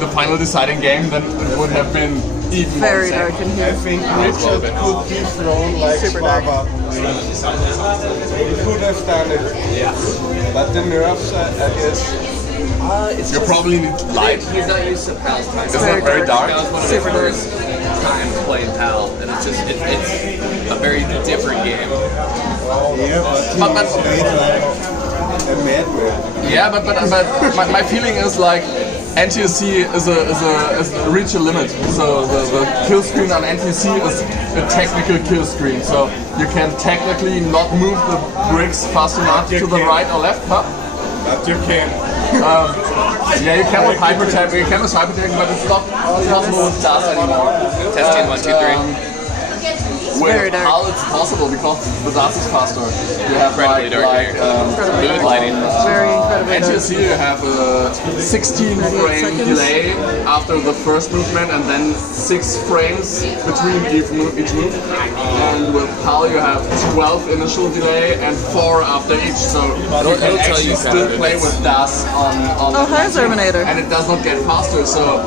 the final deciding game, then it would have been even Very more dark in here. I think Richard could be thrown like Super dark. Swava. He could have done it. Yeah. But the nerfs, I guess. It's You just, probably need light. he's not used to PAL's time. It's not very dark. That was one of Super his dark. first times playing PAL, and it's just it's a very different game. Yeah, but But- he's played like a madman. Yeah, but my feeling is like NTSC is reach a limit. So the kill screen on NTSC is a technical kill screen. So you can technically not move the bricks fast enough to the right or left. Huh? But you can. Yeah, you can with hypertech. You can with hypertech, but it's not possible with DAS anymore. Testing 1, 2, 3. very With dark. HAL it's possible because the DAS is faster. You have Incredibly dark here. Incredibly Mood dark. lighting. Very incredibly dark. NTSC you have a 16 frame seconds. delay after the first movement and then 6 frames between each move. And with HAL you have 12 initial delay and 4 after each. So you it'll can tell actually you still kind of play it's- with DAS on Oh, hi, Terminator. and it does not get faster. So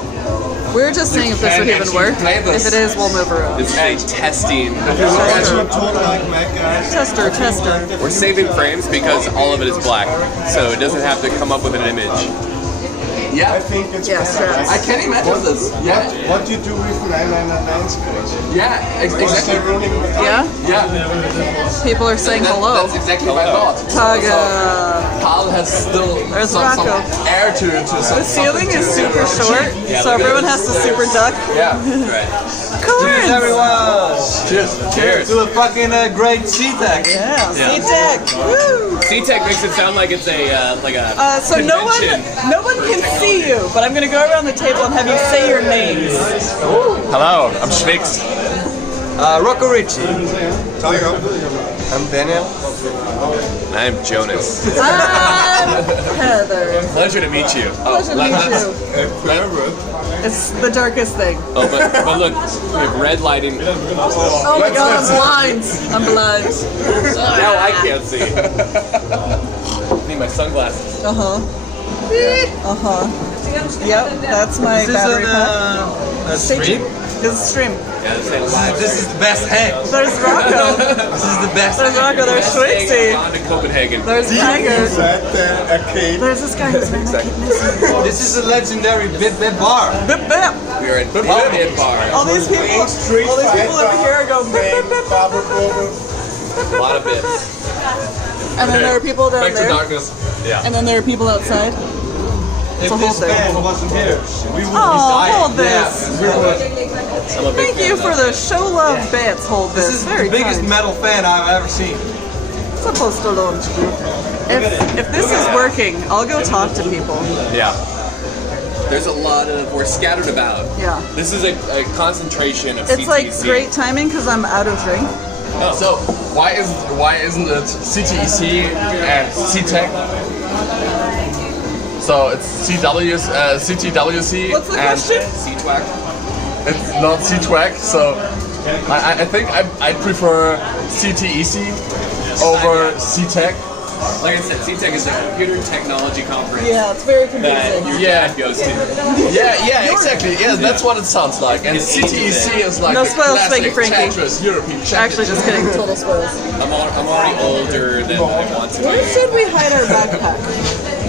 We were just saying if this would even work. If it is, we'll move around. It's a testing. Also talk like my guys. Tester, tester. We're saving frames because all of it is black, so it doesn't have to come up with an image. I yeah, think it's Yes, better. yes. I can imagine this. Yeah, What you do with 999 screens? yeah, exactly. They're running with Yeah? Yeah, People are saying hello. That's exactly my thought. Taga. HAL has still There's some Rocco. air to The ceiling is super short, so everyone has to super duck. Yeah. Right. Corn! Everyone, Cheers. Cheers. to a fucking great CTEC. Yeah, CTEC. Woo! CTEC makes it sound like it's a like a. So no one can see you, but I'm gonna go around the table and have you say your names. Hello, I'm Schwix. Rocco Ricci. Tiger. I'm Daniel. And I'm Jonas. I'm Heather. Pleasure to meet you. Pleasure to meet you. Clever. It's the darkest thing. Oh, but look, we have red lighting. Oh my god, I'm blind. I'm blind. Now I can't see. Need my sunglasses. Yep, that's my This is battery pack. a stream. This is stream. Yeah, this ain't live. This is the best. Hey, There's Rocco. this is the best. There's Rocco. There's Staying Schwixy. on to Copenhagen. There's Tiger. Inside the arcade. There's this guy who's name I keep missing. This is a legendary Bip Bip bar. Bip bip. We are at Bip Bar. All these people over here go bip bip bip. A lot of bips. And then there are people down Back to there. darkness. Yeah. And then there are people outside. If a whole this thing. band wasn't here, we would Oh, be dying. hold this. I'm a big Thank you for the show love bits. Hold this. This is Very the biggest kind. metal fan I've ever seen. Supposed to launch. If this is working, I'll go talk to people. Yeah. There's a lot of, we're scattered about. Yeah. This is a concentration of It's like CTEC. great timing because I'm out of drink. So why isn't it CTEC and CTEC? So it's CTWC What's the and question? CTWAC. it's not CTWAC. So I think I prefer CTEC over CTEC. Like I said, CTEC is a computer technology conference Yeah, it's very that confusing. your Yeah. dad goes to. Yeah, exactly. Yeah, that's what it sounds like. And CTEC is like No the spoils, classic Frankie Frankie. Tetris European Actually, Championship. just kidding. Total spoils. I'm already older than I want to Where be. should we hide our backpack?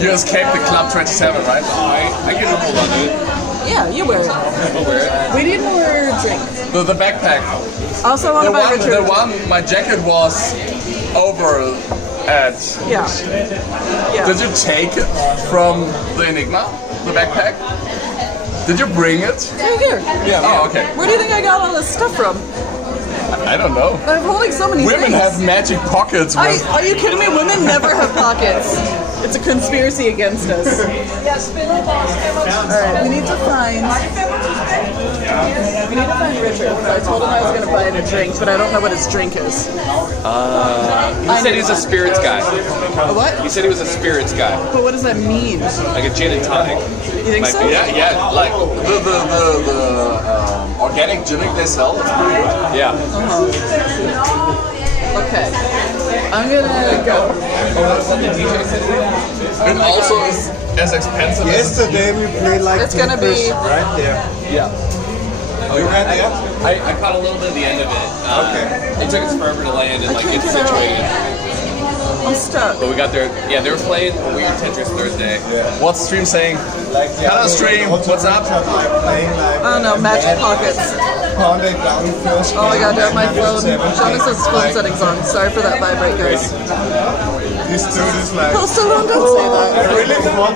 You escaped the Club 27, right? I get a hold of it. Yeah, you wear it. I'll wear it. We didn't wear a drink. The backpack. Also, I want to buy Richard. The one, my jacket was over at. Yeah. Yeah. Did you take it from the Enigma, the backpack? Did you bring it? Right here. Oh, okay. Where do you think I got all this stuff from? I don't know. I'm holding so many Women things. have magic pockets. With, Are you kidding me? Women never have pockets. It's a conspiracy against us. Alright, we need to find Richard. I told him I was going to buy him a drink, but I don't know what his drink is. He said he was a spirits guy. A what? He said he was a spirits guy. But what does that mean? Like a gin and tonic. You think so? yeah, like the organic gin they sell. It's pretty good. Yeah. Okay. I'm gonna go. It also is as expensive as Yesterday we played like It's gonna be- Tetris right there. Yeah. You had that? I caught a little bit of the end of it. Okay. It took us forever to land and like can't get get out. situated. I'm stuck. But we got there. Yeah, they were playing Weird Tetris Thursday. What's stream saying? Like Hello, stream. What's up? Like playing like Oh no, magic pockets. pounding down first. Oh my god, do I have my phone? 7, Jonas has phone settings on. Sorry for that vibrate, guys. This dude is like. Oh, Stallone, don't say I that. really thought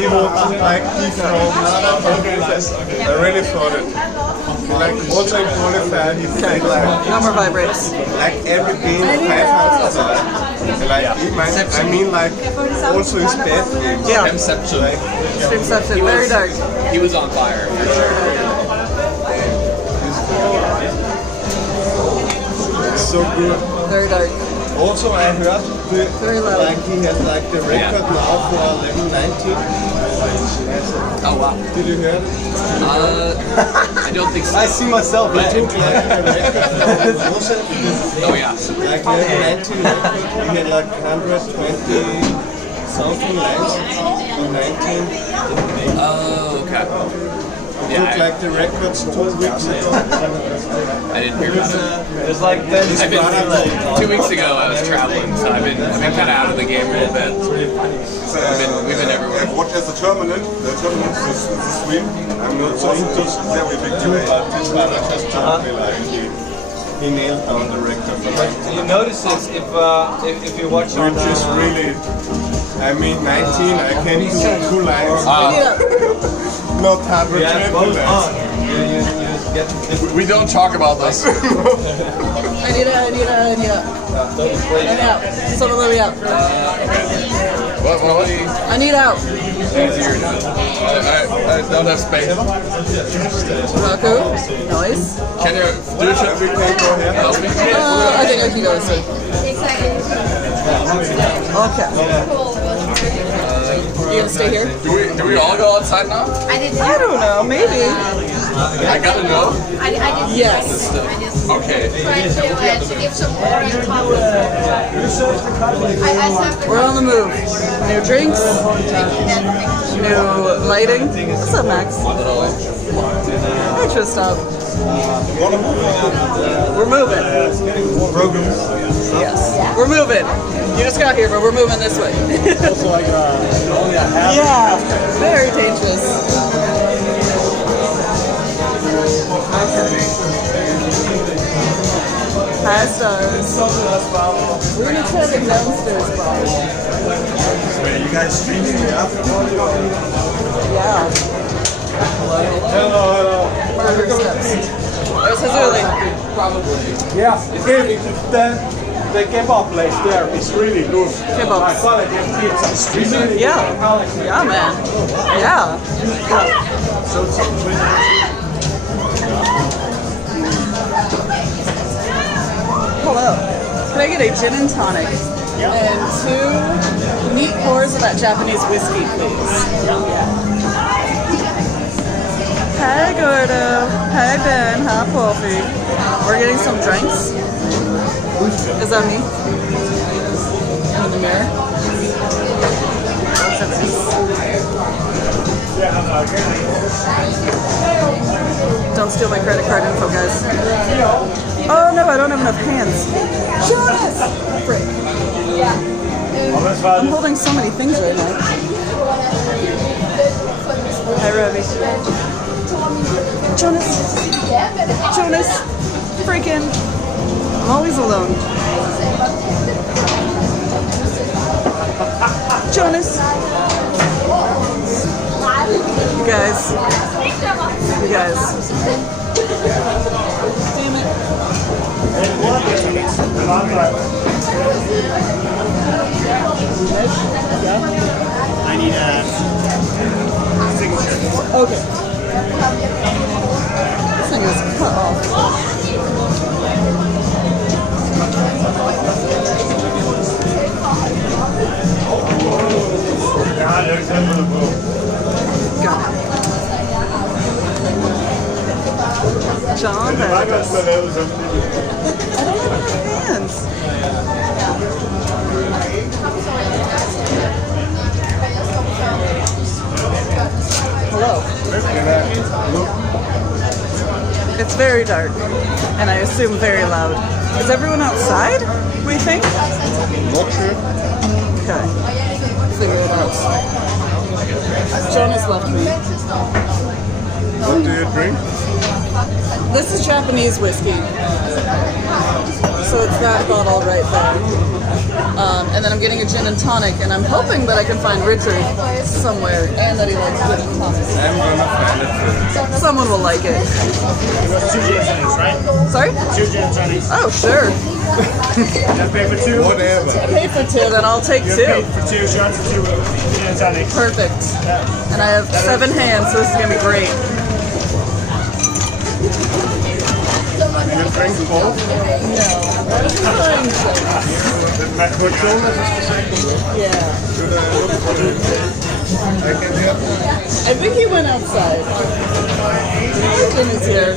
he would like defraud. I really thought it. Like also in qualifier he played No more vibrates. like every game 500 times. Like I mean like also his bad games. Yeah. Inception. Like Streamception, very dark. He was on fire for sure. it's so good. Very dark. Also I heard Very loud. like he has like the record now for 1119. Oh wow. Did you hear? I don't think so. I see myself. He took like the record from Joseph. Oh yeah. Like he had 19 record, he had like 120 something lines in 19. Oh okay. He Yeah, took like the records 2 weeks ago. I didn't hear about it. There's like 10 I've been 2 weeks ago. I was traveling, so I've been kind of out of the game a little bit. We've been everywhere. What is the terminal? The terminal is the stream. I'm not so into very big delay. Just told me like he nailed down the record. You notice this if you watch on Which is really, I mean 19, I can do 2 lines. Not 120 yeah, both lines. on. You get different. We don't talk about this. I need out. Someone let me out. What? I need out. I don't have space. Raku, noise. Can you do it? We can go here. I think I can go this way. Okay. You gonna stay here? Do we all go outside now? I don't know, maybe. I gotta know. I did Yes. I just Okay. tried to give some more and talk. We're on the move. New drinks, new lighting. What's up, Max? Hey, Tristan. We're moving. Yes. We're moving. You just got here, but we're moving this way. Yeah. Very dangerous. Hi, stars. We're gonna try the downstairs bar. Wait, you guys streaming the Afterparty? Yeah. Hello. Murder steps. There's Hazuli. Yeah, the kebab place there is really good. Kebabs. I thought I get pizza streaming. Yeah. Yeah, man. Yeah. Hello. Can I get a gin and tonic? And 2 neat pours of that Japanese whiskey, please. Hey, Gordo. Hey, Ben. Hi, Poppy. We're getting some drinks. Is that me? In the mirror? Don't steal my credit card info, guys. Oh no, I don't have enough hands. Jonas! Frick. I'm holding so many things right now. Hi, Robbie. Jonas! Freaking! I'm always alone. Jonas! You guys. Damn it. I need a signature. Okay. This thing is cut off. Got it. John Vegas. I don't have enough hands. hello. It's very dark, and I assume very loud. Is everyone outside, we think? Not sure. Okay. Figure it out. Jonas left me. What do you drink? This is Japanese whiskey. So it's that bottle right there. And then I'm getting a gin and tonic, and I'm hoping that I can find Richard somewhere, and that he likes gin and tonic. I'm gonna find it. Someone will like it. Two gin and tonics, right? Sorry? 2 gin and tonics. Oh, sure. Just pay for 2. Whatever. Pay for 2, then I'll take 2. Pay for 2 shots of 2 gin and tonics. Perfect. And I have 7 hands, so this is gonna be great. You drink both? But Jonas is the second. Yeah. Should I look for him? I can help you. I think he went outside. Jim is here.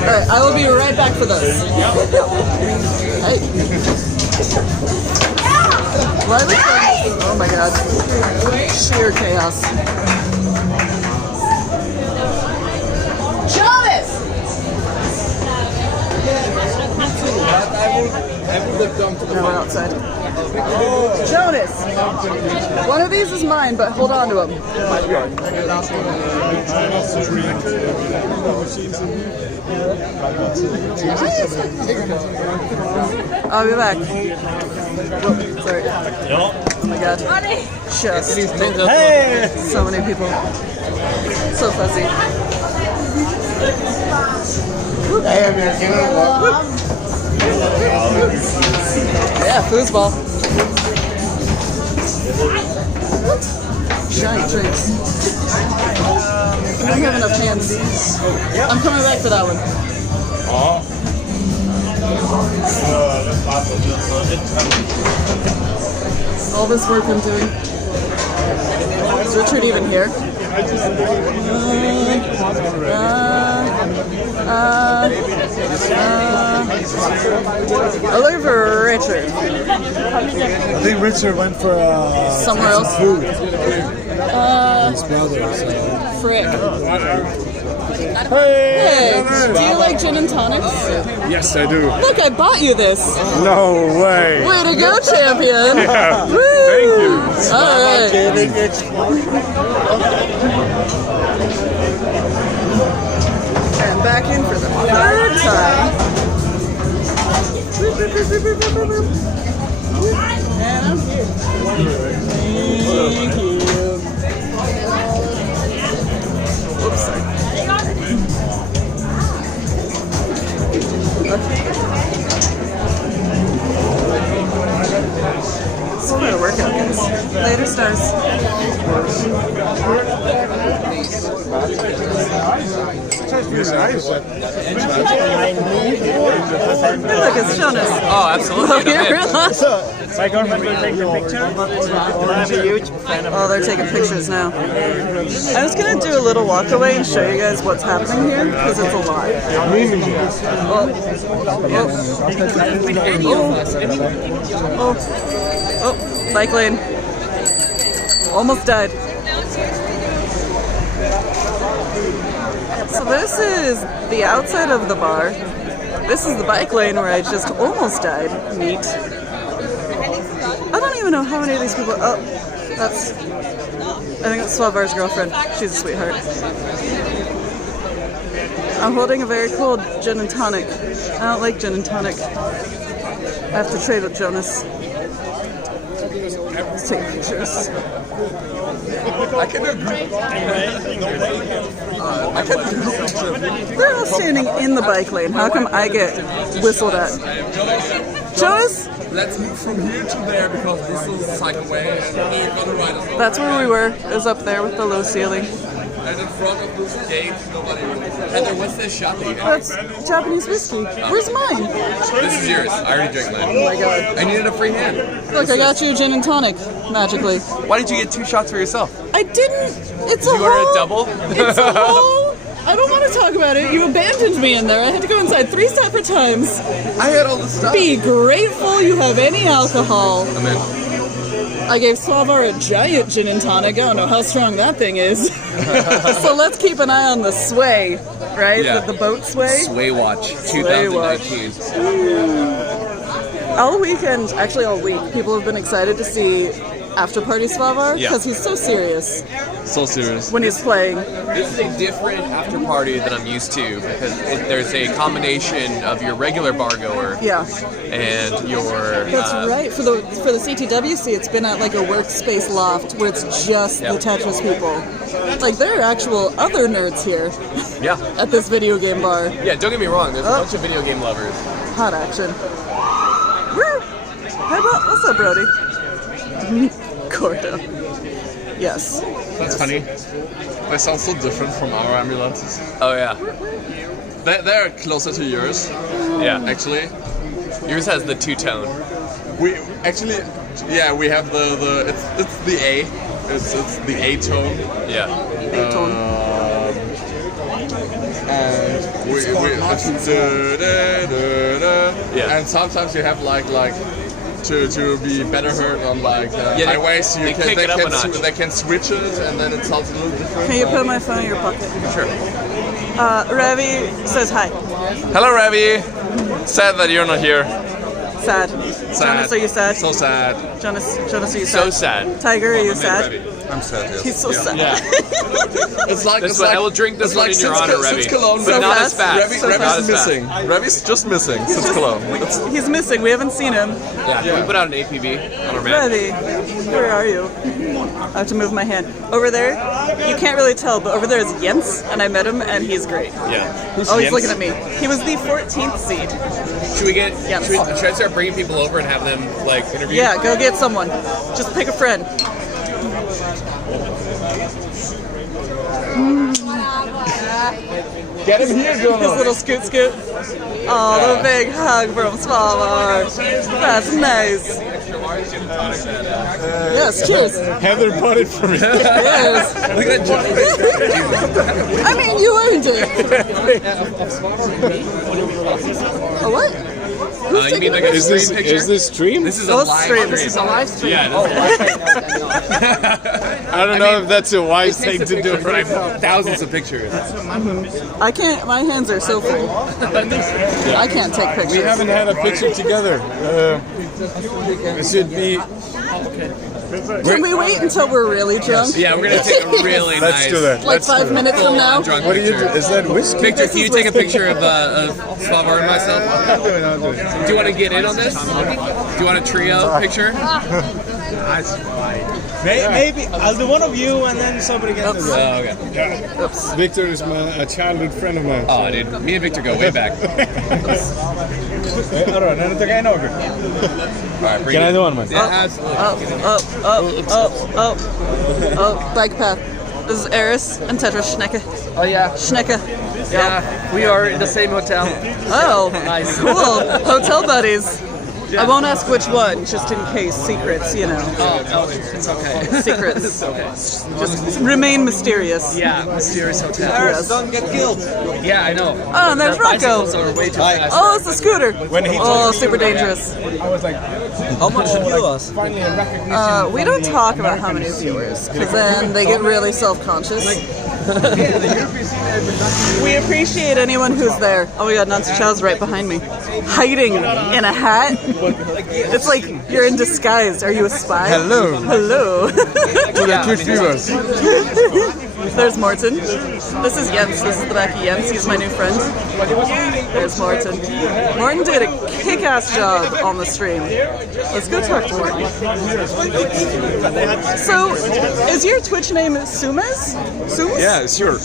Alright, I will be right back for this. Hey. Why was that? Oh my god. Sheer chaos. Jonas! I would have gone to the No, we're outside. Jonas! One of these is mine, but hold on to him. I'll be back. Whoop, sorry. Oh my god. Just so many people. So fuzzy. Yeah, foosball. Giant drinks. I don't have enough hands. I'm coming back for that one. All this work I'm doing. Is Richard even here? I'm looking for Richard. I think Richard went for Somewhere else. food. Frick. Hey, do you like gin and tonics? Yes, I do. Look, I bought you this. No way. Way to go, champion. Yeah, Woo! thank you. All right. And back in for the 3rd time. And I'm here. Thank you. Oops, sorry. Still got a workout, guys. Later, stars. Look, it's Jonas. Oh, absolutely. My girlfriend will take the picture. I'm a huge fan of Oh, they're taking pictures now. I was gonna do a little walk away and show you guys what's happening here because it's a lot. Oh, bike lane. Almost died. So this is the outside of the bar. This is the bike lane where I just almost died. Neat. I don't even know how many of these people. Oh, that's. I think that's Swavar's girlfriend. She's a sweetheart. I'm holding a very cold gin and tonic. I don't like gin and tonic. I have to trade with Jonas. Let's take pictures. I can agree. I can agree. They're all standing in the bike lane. How come I get whistled at? Jonas? Let's move from here to there because this is a cycle way and we're gonna ride as well. That's where we were. It was up there with the low ceiling. And in front of this gate, nobody will. Heather, what's this shot that you got? That's Japanese whiskey. Where's mine? This is yours. I already drank mine. Oh my god. I needed a free hand. Look, I got you a gin and tonic, magically. Why did you get 2 shots for yourself? I didn't. It's a You ordered a whole. double? It's a whole. I don't want to talk about it. You abandoned me in there. I had to go inside 3 separate times. I had all the stuff. Be grateful you have any alcohol. I'm in. I gave Slavar a giant gin and tonic. I don't know how strong that thing is. So let's keep an eye on the sway, right? Yeah. The boat sway. Sway Watch Sway Watch. 2019. All weekend, actually all week, people have been excited to see Afterparty Slavar Yeah. because he's so serious So serious. when he's playing. This is a different after party than I'm used to because there's a combination of your regular bar goer Yeah, and your. that's right. For the CTWC, it's been at like a workspace loft where it's just Yeah. the Tetris people. Like there are actual other nerds here Yeah. at this video game bar. Yeah, don't get me wrong, there's a bunch of video game lovers. Hot action. Woo! Hey, what's up, Brody? Gordo. Yes. That's funny. They sound so different from our ambulances. Oh, yeah. They're closer to yours, Yeah. actually. Yours has the two-tone. We actually, yeah, we have the it's the A. It's the A tone. Yeah. And it's da-da-da-da. Yeah. And sometimes you have like to be better heard on like Yeah, highways. they kick it up a notch. They can switch it, and then it sounds a little different. Can you put my phone in your pocket? Sure. Ravi says hi. Hello, Ravi. Sad that you're not here. Sad. Sad. Jonas, are you sad? So sad. Jonas, are you sad? So sad. Tiger, are you sad? Revy. I'm sad, yes. He's so sad. Yeah. It's like This it's one, like I will drink this it's one like in your since honor, since Revy. Cologne, So Not fast. as fast. Revy's Not as missing. fast. Revy's just missing since Cologne. He's missing. We haven't seen him. Yeah, can we put out an APB on our map? Ravi, where are you? I have to move my hand. Over there, you can't really tell, but over there is Jens, and I met him, and he's great. Yeah. Oh, he's looking at me. He was the 14th seed. Should we get? Yes. Should I start bringing people over and have them like interview? Yeah, go get someone. Just pick a friend. Get him here, His Jonas. little scoot scoot. Oh, the big hug from Svalbard. That's nice. Yes, cheers. Heather bought it for me. Cheers. Look at that. I mean, you earned it. A what? You mean like a stream picture? Is this stream? This is a Oh, live stream. stream. This is a live stream. Yeah. I don't know if that's a wise Takes thing a to do. picture, but I have thousands of pictures. I can't, my hands are so full. I can't take pictures. We haven't had a picture together. It should be. Can we wait until we're really drunk? Yeah, we're gonna take a really Let's nice. do that. Like 5 minutes from now? Drunk What do you do? picture. Is that whiskey? Victor, can you take a picture of Slavar and myself? I'll do it. Do you want to get in on this? Do you want a trio picture? Maybe I'll do one of you and then somebody can do Oh, that. okay. Victor is a childhood friend of mine. Oh, dude, me and Victor go way back. Alright, then take a over. Alright, bring Can it. I do one, man? Yeah, absolutely. Oh, bike path. This is Eris and Tetris Schnecke. Oh yeah, Schnecke. yeah. We are in the same hotel. Oh, Nice. cool. Hotel buddies. I won't ask which one, just in case. Secrets, you know. Oh, it's okay. Secrets. It's okay. Just remain mysterious. Yeah, mysterious hotel. Yes. Don't get killed. Yeah, I know. Oh, and there's The Rocco. bicycles are way too fast. Oh, it's the scooter. When he Oh, super dangerous. I was like, How much did you us? finally a recognition. We don't talk about how many viewers, because then they get really self-conscious. We appreciate anyone who's there. Oh my god, Nancy Chow's right behind me. Hiding in a hat. It's like you're in disguise. Are you a spy? Hello. Hello. To the Twitch viewers. There's Morton. This is Jens. This is the back of Jens. He's my new friend. There's Morton. Morton did a kick-ass job on the stream. Let's go talk to Morton. So, is your Twitch name Sumes? Sumes? Yeah, sure.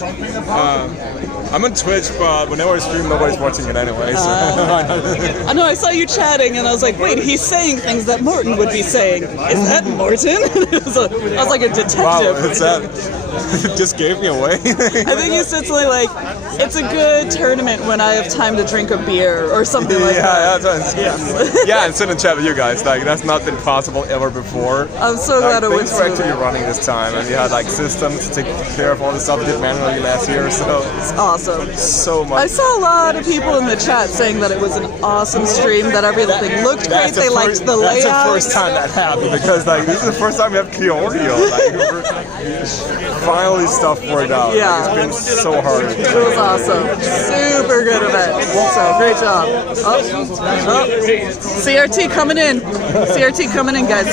I'm on Twitch, but whenever I stream, nobody's watching it anyway. So. I know, I saw you chatting, and I was like, wait, he's saying things that Morton would be saying. Is that Morton? I was like a detective. Wow, it's that. Just gave me away. I think you said something like, "It's a good tournament when I have time to drink a beer," or something like that. Yeah, and sit and chat with you guys. Like that's not been possible ever before. I'm so glad it went things were actually smoothly. running this time, and you had like systems to take care of all the stuff we did manually last year. So It's awesome. so much. I saw a lot of people in the chat saying that it was an awesome stream, that everything looked great, they liked the layout. That's the first time that happened because like this is the first time we have clear audio. Like, finally stuff worked out. Yeah. Like, it's been so hard. It was awesome. Super good event. So great job. Oh, CRT coming in. CRT coming in, guys.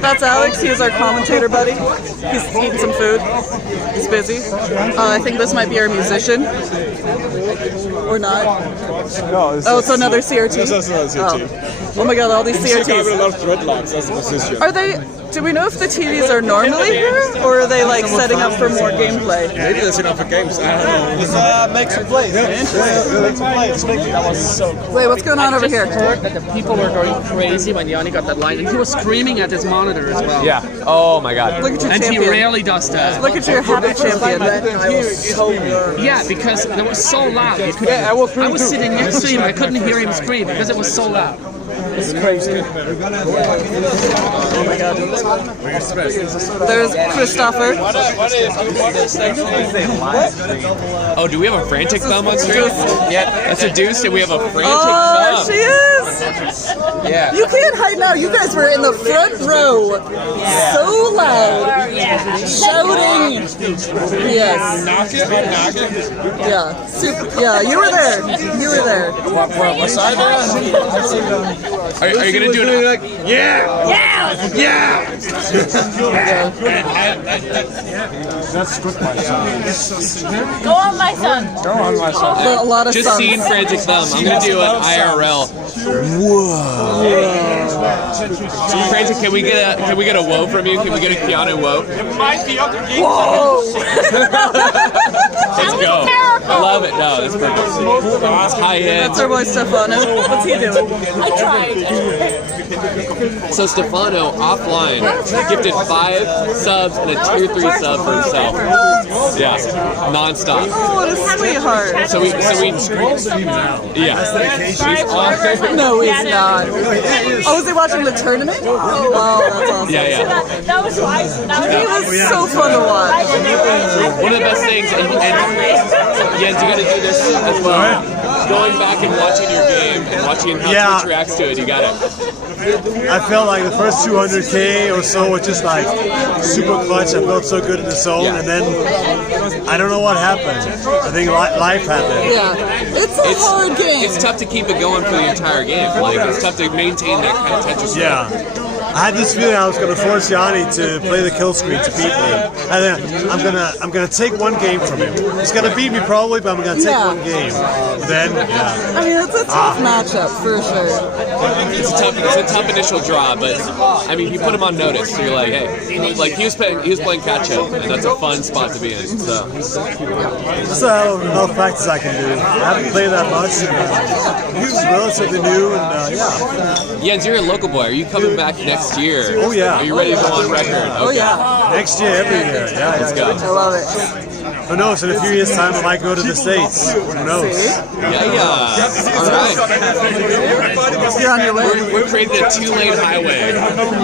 That's Alex. He's our commentator buddy. He's eating some food. He's busy. I think this might be our musician. Or not. No, It's another CRT. This is another CRT. Oh my god, all these This guy with a CRTs. lot of dreadlocks. That's the position. Are they... Do we know if the TVs are normally here, or are they like setting up for more gameplay? Maybe they're setting up for games. I don't know. Just make some plays. Make some plays. That was so cool. Wait, what's going on over here? I heard that the people were going crazy when Yanni got that line, and he was screaming at his monitor as well. Yeah. Oh my god. Look at your And he champion. rarely does that. Look at your happy champion. Yeah, because it was so loud. You could, I was sitting next to him. I couldn't hear him scream because it was so loud. Oh my god. There's Christopher. Oh, do we have a frantic thumb on stream? Yeah, that's a deuce, and we have a frantic Oh, thumb. she is! Yeah. You can't hide now. You guys were in the front row. So loud. Shouting. Yes. Yeah. Super. Yeah, you were there. You were there. What side? Are you gonna do it? Go on, my son. A lot of Just sons. seeing frantic thumb. I'm gonna do an IRL. Frantic, can we get a whoa from you? Can we get a Keanu whoa? Whoa! Let's go. I love it. No, that's perfect. It's high end. That's our boy Stefano. What's he doing? I tried. So Stefano offline gifted 5 subs and a tier 3 sub for himself. Yeah, non-stop. Oh, what a sweetheart. So we yeah. He's on. No, he's not. Oh, is he watching the tournament? Oh, that's awesome. Yeah. That was why. He was so fun to watch. One of the best things, and Jens, you got to do this as well. Going back and watching your game and watching how Twitch reacts to it, you got it. I felt like the first 200K or so was just like super clutch. I felt so good in the zone, and then I don't know what happened. I think life happened. Yeah, it's a hard game. It's tough to keep it going for the entire game. Like it's tough to maintain that kind of tension. Yeah. I had this feeling I was going to force Yanni to play the kill screen to beat me, and then I'm gonna take one game from him. He's gonna beat me probably, but I'm gonna take one game. Then I mean, it's a tough matchup for sure. It's a tough initial draw, but I mean, you put him on notice. So you're like, hey, like he was playing catch up, and that's a fun spot to be in. So just enough practice I can do. I haven't played that much. He's relatively new, and Jens, you're a local boy. Are you coming back next year? Oh yeah. Are you ready to go on record? Okay. Oh yeah. Next year, every year. Yeah, let's go. I love it. Who knows? In a few years' time, I might go to the States. Who knows? Yeah. All right. You're on your way. We're creating a 2-lane highway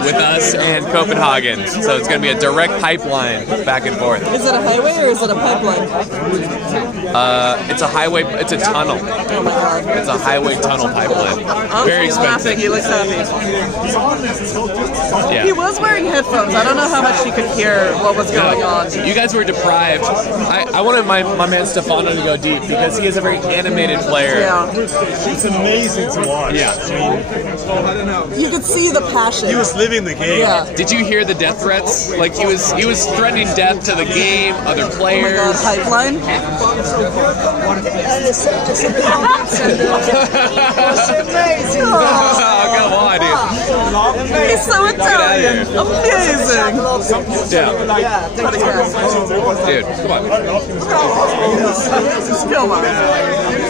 with us and Copenhagen. So it's going to be a direct pipeline back and forth. Is it a highway or is it a pipeline? It's a highway. It's a tunnel. Oh my god. It's a highway tunnel pipeline. Oh, Very he's expensive. laughing. He looks happy. Yeah. He was wearing headphones. I don't know how much he could hear what was going on. You guys were deprived. I wanted my man Stefano to go deep because he is a very animated player. Yeah. It's amazing to watch. Yeah. You could see the passion. He was living the game. Yeah. Did you hear the death threats? Like he was threatening death to the game, other Oh my players. god, pipeline. Oh, come on, dude. He's so Italian. Amazing. Yeah. Dude, come on.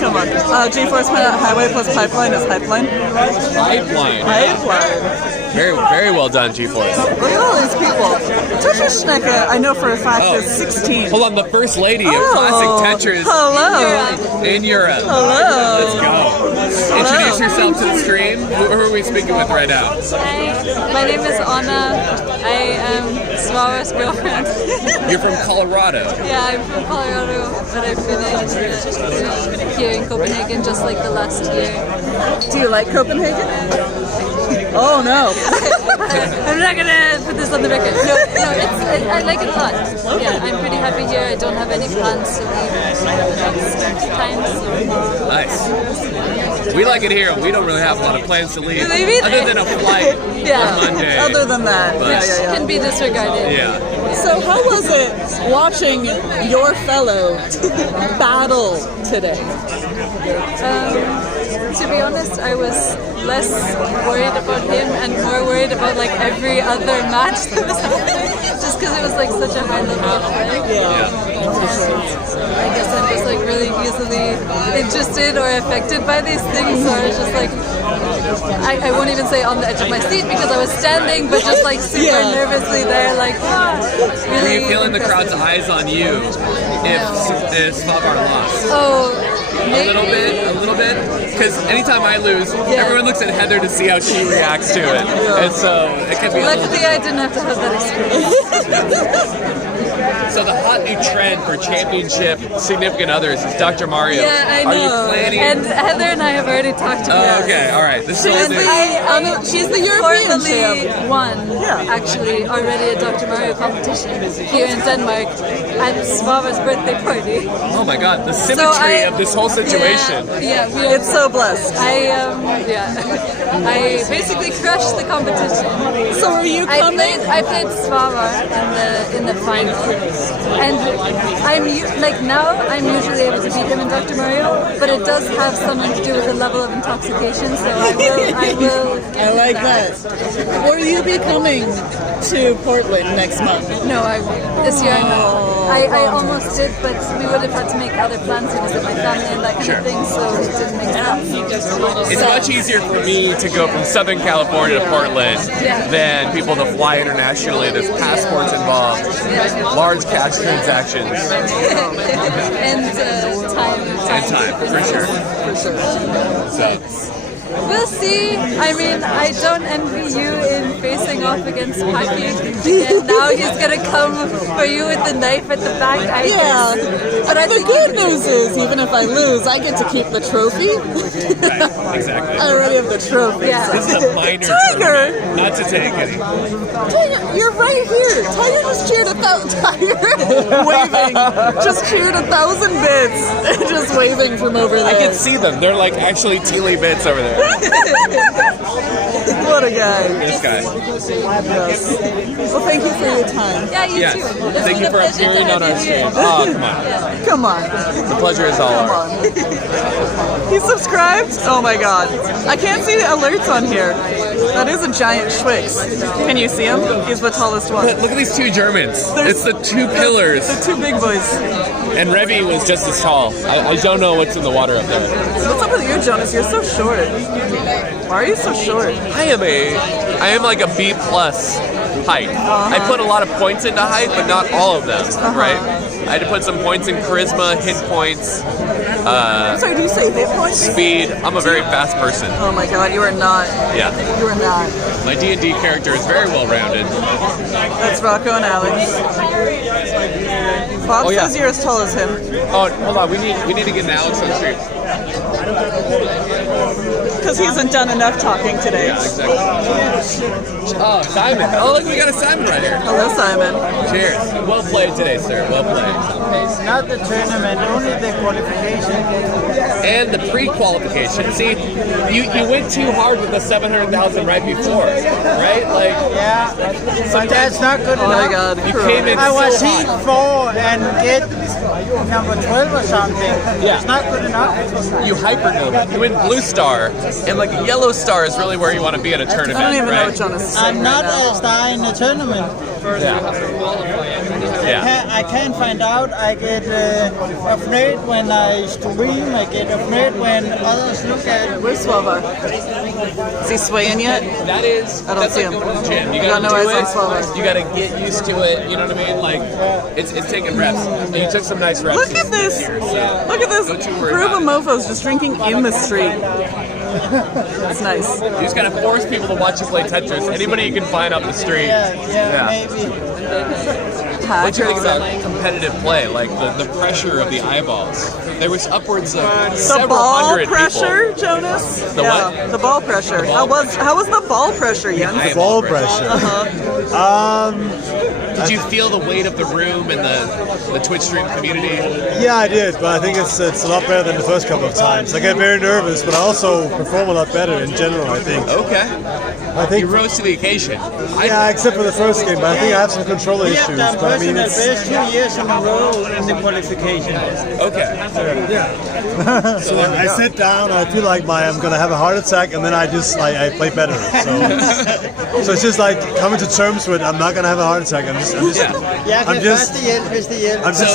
Come on. GeForce Highway plus pipeline is pipeline. Pipeline. Pipeline. Very, very well done, G-Force. Look at all these people. Tetris Schnecke, I know for a fact, is 16. Hold on, the first lady of classic Tetris Hello. in Europe. Hello. Let's go. Introduce yourself to the stream. Who are we speaking with right now? Hi, my name is Anna. I am Svava's girlfriend. You're from Colorado. Yeah, I'm from Colorado, but I've been here in Copenhagen just like the last year. Do you like Copenhagen? Oh no. I'm not gonna put this on the record. No, I like it a lot. Yeah, I'm pretty happy here. I don't have any plans to leave next time. So. Nice. We like it here. We don't really have a lot of plans to leave, Leave other than a flight on Monday. Other than that, But- Can be disregarded. Yeah. So how was it watching your fellow battle today? To be honest, I was less worried about him and more worried about like every other match that was happening, just because it was like such a high level of play. I guess I'm just like really easily interested or affected by these things, so I was just like, I won't even say on the edge of my seat because I was standing, but just like super nervously there, like really. Were you feeling the crowd's eyes on you if Svavar lost? Oh. Maybe. A little bit. Because anytime I lose, everyone looks at Heather to see how she reacts to it. And so it can be Luckily, I didn't have to have that experience. So the hot new trend for championship significant others is Dr. Mario. Yeah, I know. Are you planning? And Heather and I have already talked to her. Oh, okay, all right. This is She's the European formally champ. won, actually, already a Dr. Mario competition here in Denmark at Svava's birthday party. Oh my God, the symmetry of this whole situation. Yeah, It's so blessed. I basically crushed the competition. So are you coming? I played Svava in the final, and I'm usually able to beat him in Dr. Mario, but it does have something to do with the level of intoxication. So I will. I like that. Will you be coming to Portland next month? No, this year I'm not. I almost did, but we would have had to make other plans to visit my family and that kind of thing, so it didn't make sense. It's much easier for me to go from Southern California to Portland than people to fly internationally. There's passports involved, large cash transactions. And time. And time, for sure. So. We'll see. I mean, I don't envy you in facing off against Paki. And now he's gonna come for you with the knife at the back. I guess. But the good news is, even if I lose, I get to keep the trophy. Right, exactly. I already have the trophy. Yeah. This is a minor Tiger! tournament, not to take any. Tiger, you're right here. Tiger just cheered waving. Just cheered 1,000 bits. Just waving from over there. I can see them. They're like actually tealy bits over there. What a guy. This guy. Yes. Well, thank you for your time. Yeah, you Yes. too. Thank you for appearing on our stream. Oh, come on. Come on. The pleasure is all ours. He's subscribed? Oh my god. I can't see the alerts on here. That is a giant Schwix. Can you see him? He's the tallest one. Look at these two Germans. It's the two pillars. The two big boys. And Revy was just as tall. I don't know what's in the water up there. What's up with you, Jonas? You're so short. Why are you so short? I am like a B+ height. I put a lot of points into height, but not all of them, right? I had to put some points in charisma, hit points, Sorry, do you say hit points? speed. I'm a very fast person. Oh my god, you are not. Yeah. You are not. My D&D character is very well rounded. That's Rocco and Alex. Bob says you're as tall as him. Oh, hold on. We need to get an Alex on stream. Because he hasn't done enough talking today. Yeah, exactly. Oh, Simon. Oh, look, we got a Simon right here. Hello, Simon. Cheers. Well played today, sir. Well played. It's not the tournament, only the qualification. And the pre-qualification. See, you went too hard with the 700,000 right before, right? Like, Yeah, but that's not good Oh enough. my god. you came in I was so heat hot. 4 and get number 12 or something. Yeah. It's not good enough. You hypernova. You win blue star, and like yellow star is really where you want to be at a tournament, I don't even know right? what Jonas is I'm saying not right now. a star in the tournament. Yeah. I can't find out. I get afraid when I stream. I get afraid when others look at. Where's Swavar? Is he swaying yet? That is. I don't see him. Gym. You Got gotta no do eyes on it. Swavar. You gotta get used to it. You know what I mean? Like it's taking reps. And you took some nice reps. Look at this! Look at this group of mofos just drinking in the street. That's nice. You just gotta force people to watch you play Tetris. Anybody you can find off the street. Maybe. What do you think about competitive play? Like the pressure of the eyeballs. There was upwards of several ball hundred pressure, people. Jonas? The what? The ball pressure. How was the ball pressure, Jens? Ball pressure. Did you feel the weight of the room and the Twitch stream community? Yeah, I did, but I think it's a lot better than the first couple of times. I get very nervous, but I also perform a lot better in general, I think. Okay. I think You rose to the occasion. yeah, except for the first game, but I think I have some controller issues. But I mean, it's, best 2 years in a row in the qualification. Okay. so I sit down, I feel like I'm gonna have a heart attack, and then I just I play better. So it's just like coming to terms with I'm not gonna have a heart attack. I'm just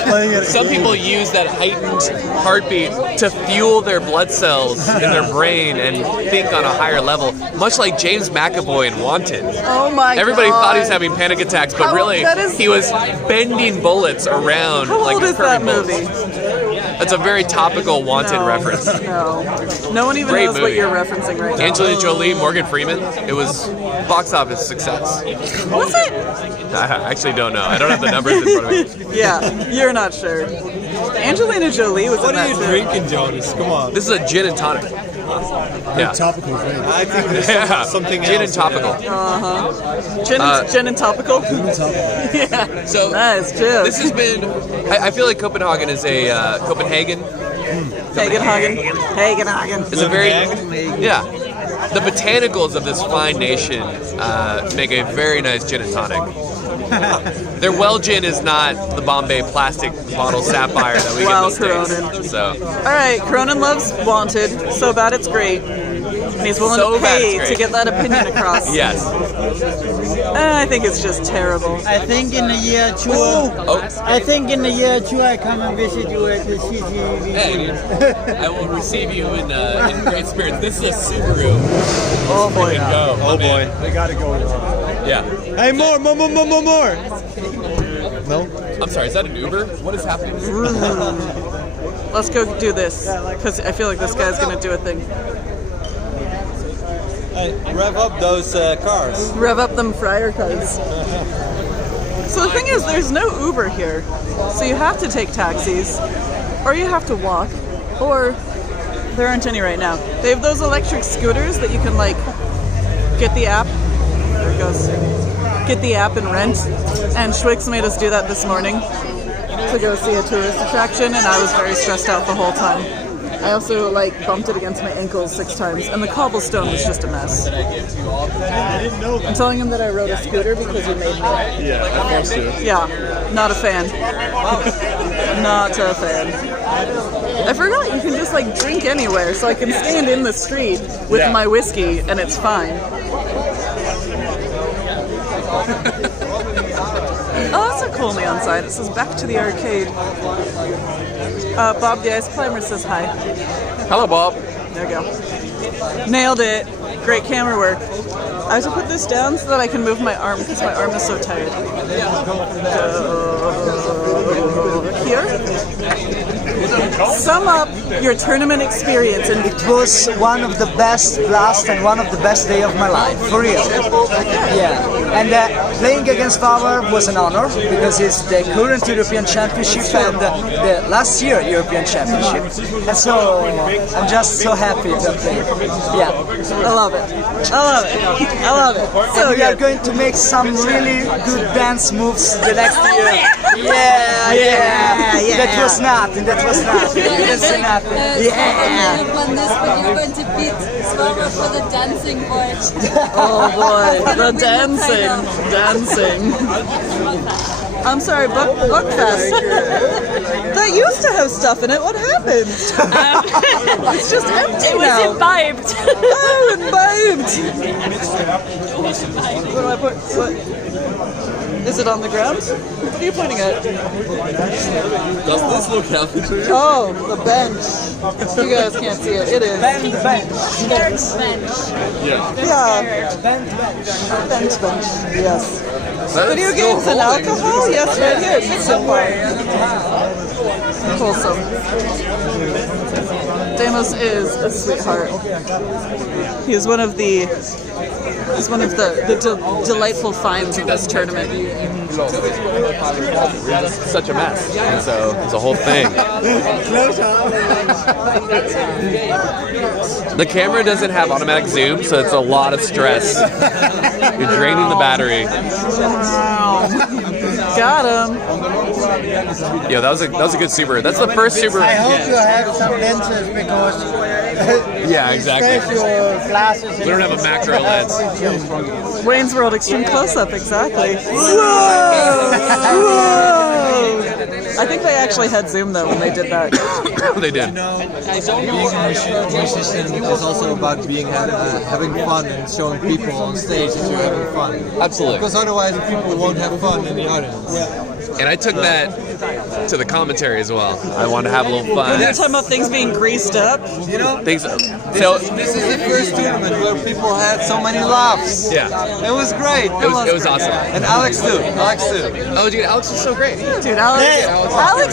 playing it. Some people use that heightened heartbeat to fuel their blood cells in their brain and think on a higher level, much like James McAvoy in Wanted. Oh my Everybody God. thought he was having panic attacks, but really he was bending bullets around. How like old is that bullets. movie? That's a very topical Wanted reference. No one even Great knows what movie. you're referencing right now. Angelina Jolie, Morgan Freeman. It was box office success. Was it? I actually don't know. I don't have the numbers in front of me. Yeah, you're not sure. Angelina Jolie was in that too. drinking, Jonas? Come on. This is a gin and tonic. Yeah. Topical thing. I think there's something Gin else. and topical. Gin and topical? Yeah. So Nice, chill. this has been. I feel like Copenhagen is a Copenhagen. Hagenhagen. Is a very yeah. The botanicals of this fine nation make a very nice gin and tonic. Their well gin is not the Bombay plastic bottle sapphire that we Wow, get in the States. Cronin. So Alright, Cronin loves Wanted. So bad it's great. And he's willing So to bad pay it's to great. get that opinion across. yes. I think it's just terrible. I think in the year 2. I think in the year 2 I come and visit you at the CTEC. Hey, I will receive you in great spirits. This is a Subaru. Oh boy. Go. Oh boy. They gotta go. Yeah. Hey, more. No. I'm sorry. Is that an Uber? What is happening? Let's go do this. Because I feel like this guy's going to do a thing. Hey, rev up those cars. Rev up them fryer cars. So the thing is, there's no Uber here. So you have to take taxis, or you have to walk, or there aren't any right now. They have those electric scooters that you can like get the app. There it goes. Get the app and rent. And Schwix made us do that this morning to go see a tourist attraction, and I was very stressed out the whole time. I also like bumped it against my ankles 6 times, and the cobblestone was just a mess. I'm telling him that I rode a scooter because he made me. Yeah, of course you. Yeah, not a fan. Not a fan. I forgot you can just like drink anywhere, so I can stand in the street with my whiskey and it's fine. Oh, that's a cool neon sign. It says back to the arcade. Bob the Ice Climber says hi. Hello, Bob. There we go. Nailed it. Great camera work. I have to put this down so that I can move my arm because my arm is so tired. Here. Sum up your tournament experience. And It was one of the best blast and one of the best day of my life, for real. Yeah, and playing against Power was an honor because it's the current European Championship and the last year European Championship. And so I'm just so happy to play. Yeah, I love it. I love it. I love it. So we are going to make some really good dance moves the next year. Yeah. That was nothing. That was nothing. You didn't say nothing. Yeah. Won this, but you're going to beat Swara for the dancing boy. Oh boy, the dancing. I'm sorry, Buckfest. That used to have stuff in it. What happened? It's just empty It was now. imbibed. Oh, imbibed. What do I put? What? Is it on the ground? What are you pointing at? Does this look healthy to you? Oh, the bench. You guys can't see it. It is. Bench. Yeah. Yeah. Bench. Bench. Yes. That is Video still games and holding. alcohol? Yes, right here. Wholesome. Deimos is a sweetheart. He is one of the delightful finds of this tournament. We're just such a mess, and so it's a whole thing. The camera doesn't have automatic zoom, so it's a lot of stress. You're draining the battery. Got him. Yeah, that was a good super. That's the first super. I hope you have some lenses because Yeah, exactly. your glasses. We don't have a macro lens. Wayne's World Extreme Close-Up, exactly. Whoa! I think they actually had zoom though when they did that. They did. Being a musician is also about having fun and showing people on stage that you're having fun. Absolutely. Because otherwise people won't have fun in the audience. And I took that to the commentary as well. I wanted to have a little fun. You're talking about things being greased up? You know, Things. this is the first tournament where people had so many laughs. Yeah. It was great. It was awesome. And Alex too. Oh, dude, Alex was so great. Dude, Alex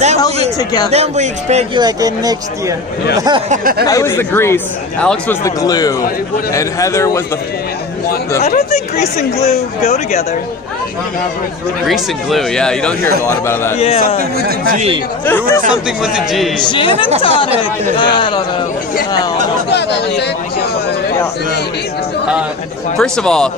held it together. Then we expect you again next year. I was the grease, Alex was the glue, and Heather was the I don't think grease and glue go together. grease and glue. Yeah, you don't hear a lot about that. Yeah. Something with the G. You were something with the G. Gin and tonic. I don't know. First of all,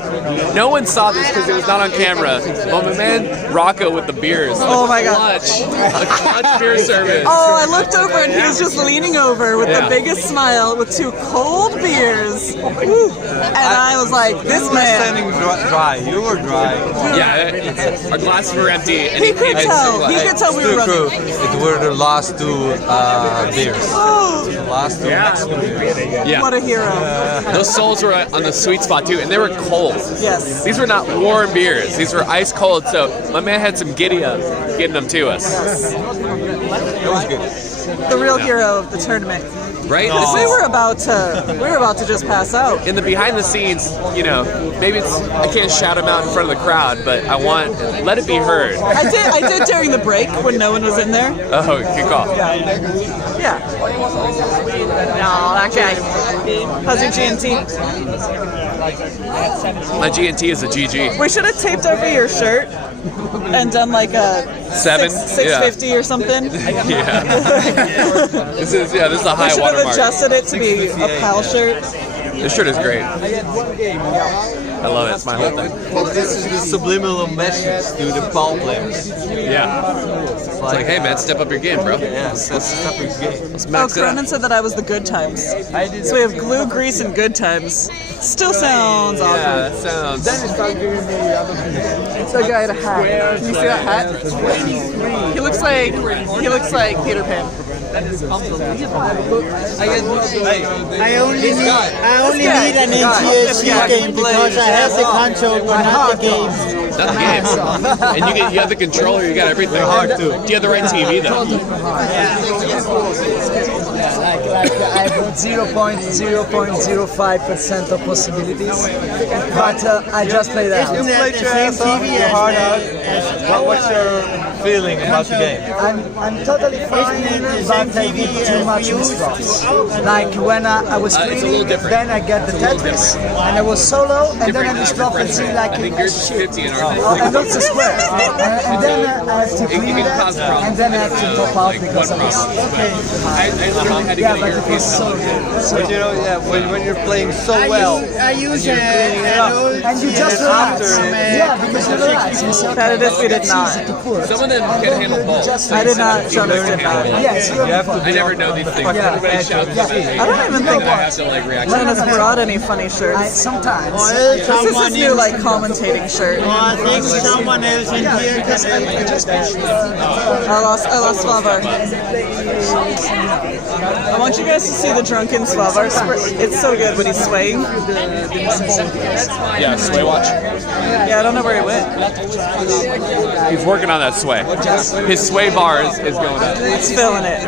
no one saw this because it was not on camera. But my man Rocco with the beers. Oh my God. The clutch beer service. Oh, I looked over and he was just leaning over with the biggest smile with 2 cold beers. Woo. And I was like, this You were man. standing dry. You were dry. Yeah, our glasses were empty. And He could tell. He could tell we were True. running. It were the last 2 beers. Oh, The last 2 Mexican beers. Yeah. what a hero. Those souls were on the sweet spot too, and they were cold. Yes. These were not warm beers. These were ice cold. So my man had some giddy up getting them to us. It was good. The real hero of the tournament. Right? We were about to just pass out. In the behind the scenes, you know, maybe I can't shout them out in front of the crowd, but let it be heard. I did during the break when no one was in there. Oh, good call. Yeah. No, that guy. How's your G&T? My G&T is a GG. We should have taped over your shirt and done like a 650 or something. Yeah. This is a We high should have watermark. adjusted it to be a PAL shirt. This shirt is great. I love it. It's my whole thing. This is the subliminal message to the ball players. Yeah. It's like, hey man, step up your game, bro. Yes, that's the type of game. Let's Oh, max it Cronin up. said that I was the good times. So we have glue, grease, and good times. Still sounds Yeah, awkward. that sounds. It's a guy in a hat. Can you see that hat? He looks like Peter Pan. I only need an NTSC game because I have the console but not the game. Not the games. And you have the controller, you got everything. Do you have the right TV though? Like I have 0.05% of possibilities, but I just play that. Isn't that the same TV Your heart out. as What's your feeling about the game? I'm totally fine, but I give too much misdrops. Like when I was It's a little cleaning, different. then I get the Tetris, and I was solo, and then I just drop and see like I think yours is 50 and ours is and that's a square. And then I have to clean can that, cause problems. and then I have to top out because of this. I had to Yeah, get but a it was earpiece. so good. So But you know, yeah, when you're playing so well, I use an old and you just relax. Yeah, because you relax. You say, That is, we did it's not. easy to pour. Some of them can handle both. I did not. Jonas did not. Yes, you have I never know these things. Everybody shouts at me. I don't even think I have to like react. Jonas brought any funny shirts. Sometimes. This is his new like commentating shirt. I think someone else in here can I lost Svavar. I want you guys to see the drunken Svavar. It's so good when he's swaying. Yeah, sway watch. Yeah, I don't know where he went. He's working on that sway. His sway bar is going up. He's feeling it.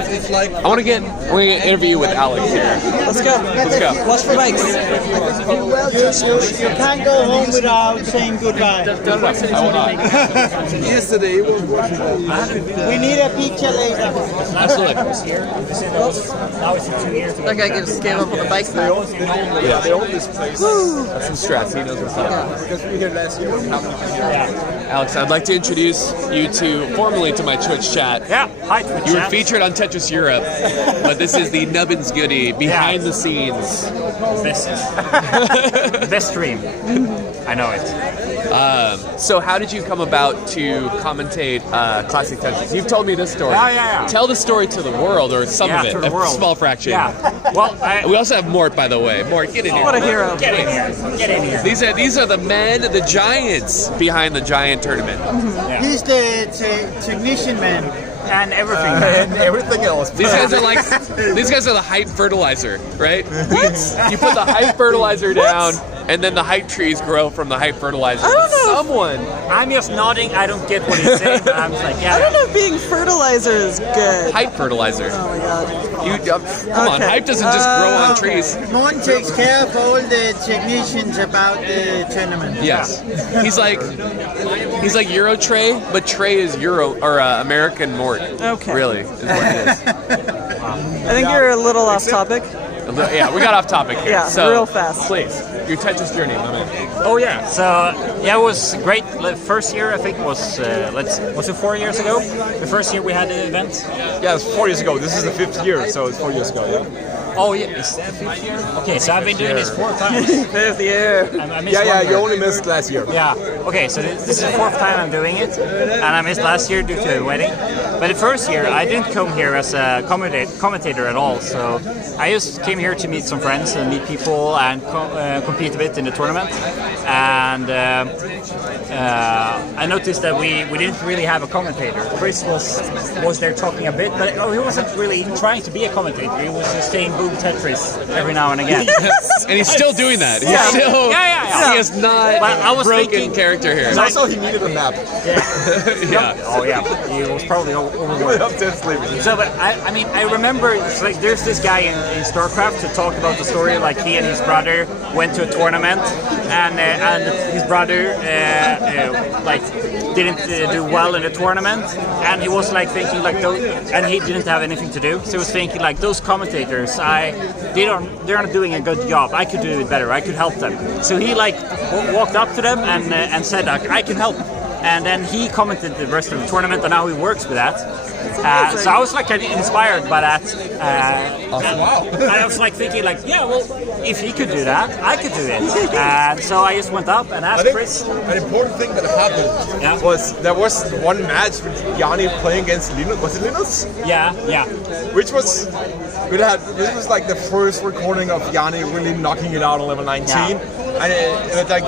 I want to get an interview with Alex here. Let's go. Let's go. Watch for bikes. You can't go home without saying goodbye. I will not. Yesterday was We need a picture later. Absolutely. That guy just gave up on the bike now. Yeah. That's some strats. He knows what's up. Alex, I'd like to introduce you formally to my Twitch chat. Yeah, hi Twitch You were chat. featured on Tetris Europe, but this is the Nubbins goodie behind the scenes. Best stream. I know it. So how did you come about to commentate Classic Tetris? You've told me this story. Yeah. Tell the story to the world, or some of it, to the a world. small fraction. Yeah. Well, We also have Mort, by the way. Mort, get in here. What a hero. Get in here. Get in here. These are the men, the giants behind the giant tournament. He's the technician man. And everything. And everything else. These guys are the hype fertilizer, right? You put the hype fertilizer down, and then the hype trees grow from the hype fertilizer. I don't know. Someone. I'm just nodding. I don't get what he's saying, but I'm just like, I don't know if being fertilizer is good. Hype fertilizer. Oh my god. Come on, hype doesn't just grow on trees. Mon takes care of all the technicians about the tournament. Yes, he's like Euro Trey, but Trey is Euro or American Mort. Okay. Really, is what it is. I think you're a little off topic. Yeah, we got off topic here. Yeah, so, real fast. Please, your Tetris journey, my man. oh yeah. So yeah, it was great. The first year I think was was it 4 years ago? The first year we had the event. Yeah, it's 4 years ago. This is the 5th year, so it's 4 years ago. Yeah. Oh yeah, it's the 5th year. Okay, so I've been doing this 4 times. 5th year. I missed one You year. only missed last year. Yeah. Okay, so this is the 4th time I'm doing it, and I missed last year due to a wedding. But the first year I didn't come here as a commentator at all. So I just came here to meet some friends and meet people and compete a bit in the tournament. And I noticed that we didn't really have a commentator. Chris was there talking a bit, but he wasn't really trying to be a commentator. He was just saying boom Tetris every now and again. And he's still doing that. He's still. He has not broken character here. And also, he needed a map. Yeah. Oh yeah, he was probably overworked. So, but I mean, I remember like there's this guy in StarCraft to talk about the story. Like he and his brother went to a tournament, and his brother like didn't do well in the tournament, and he was like thinking like and he didn't have anything to do, so he was thinking like those commentators, they're not doing a good job. I could do it better. I could help them. So he like walked up to them and said like, I can help. And then he commented the rest of the tournament, and now he works with that. So I was like inspired by that. Wow! I was like thinking, like, yeah, well, if he could do that, I could do it. And so I just went up and asked Chris. An important thing that happened was there was one match with Yanni playing against Linus. Was it Linus? Yeah. Which was this was like the first recording of Yanni really knocking it out on level 19, and it like.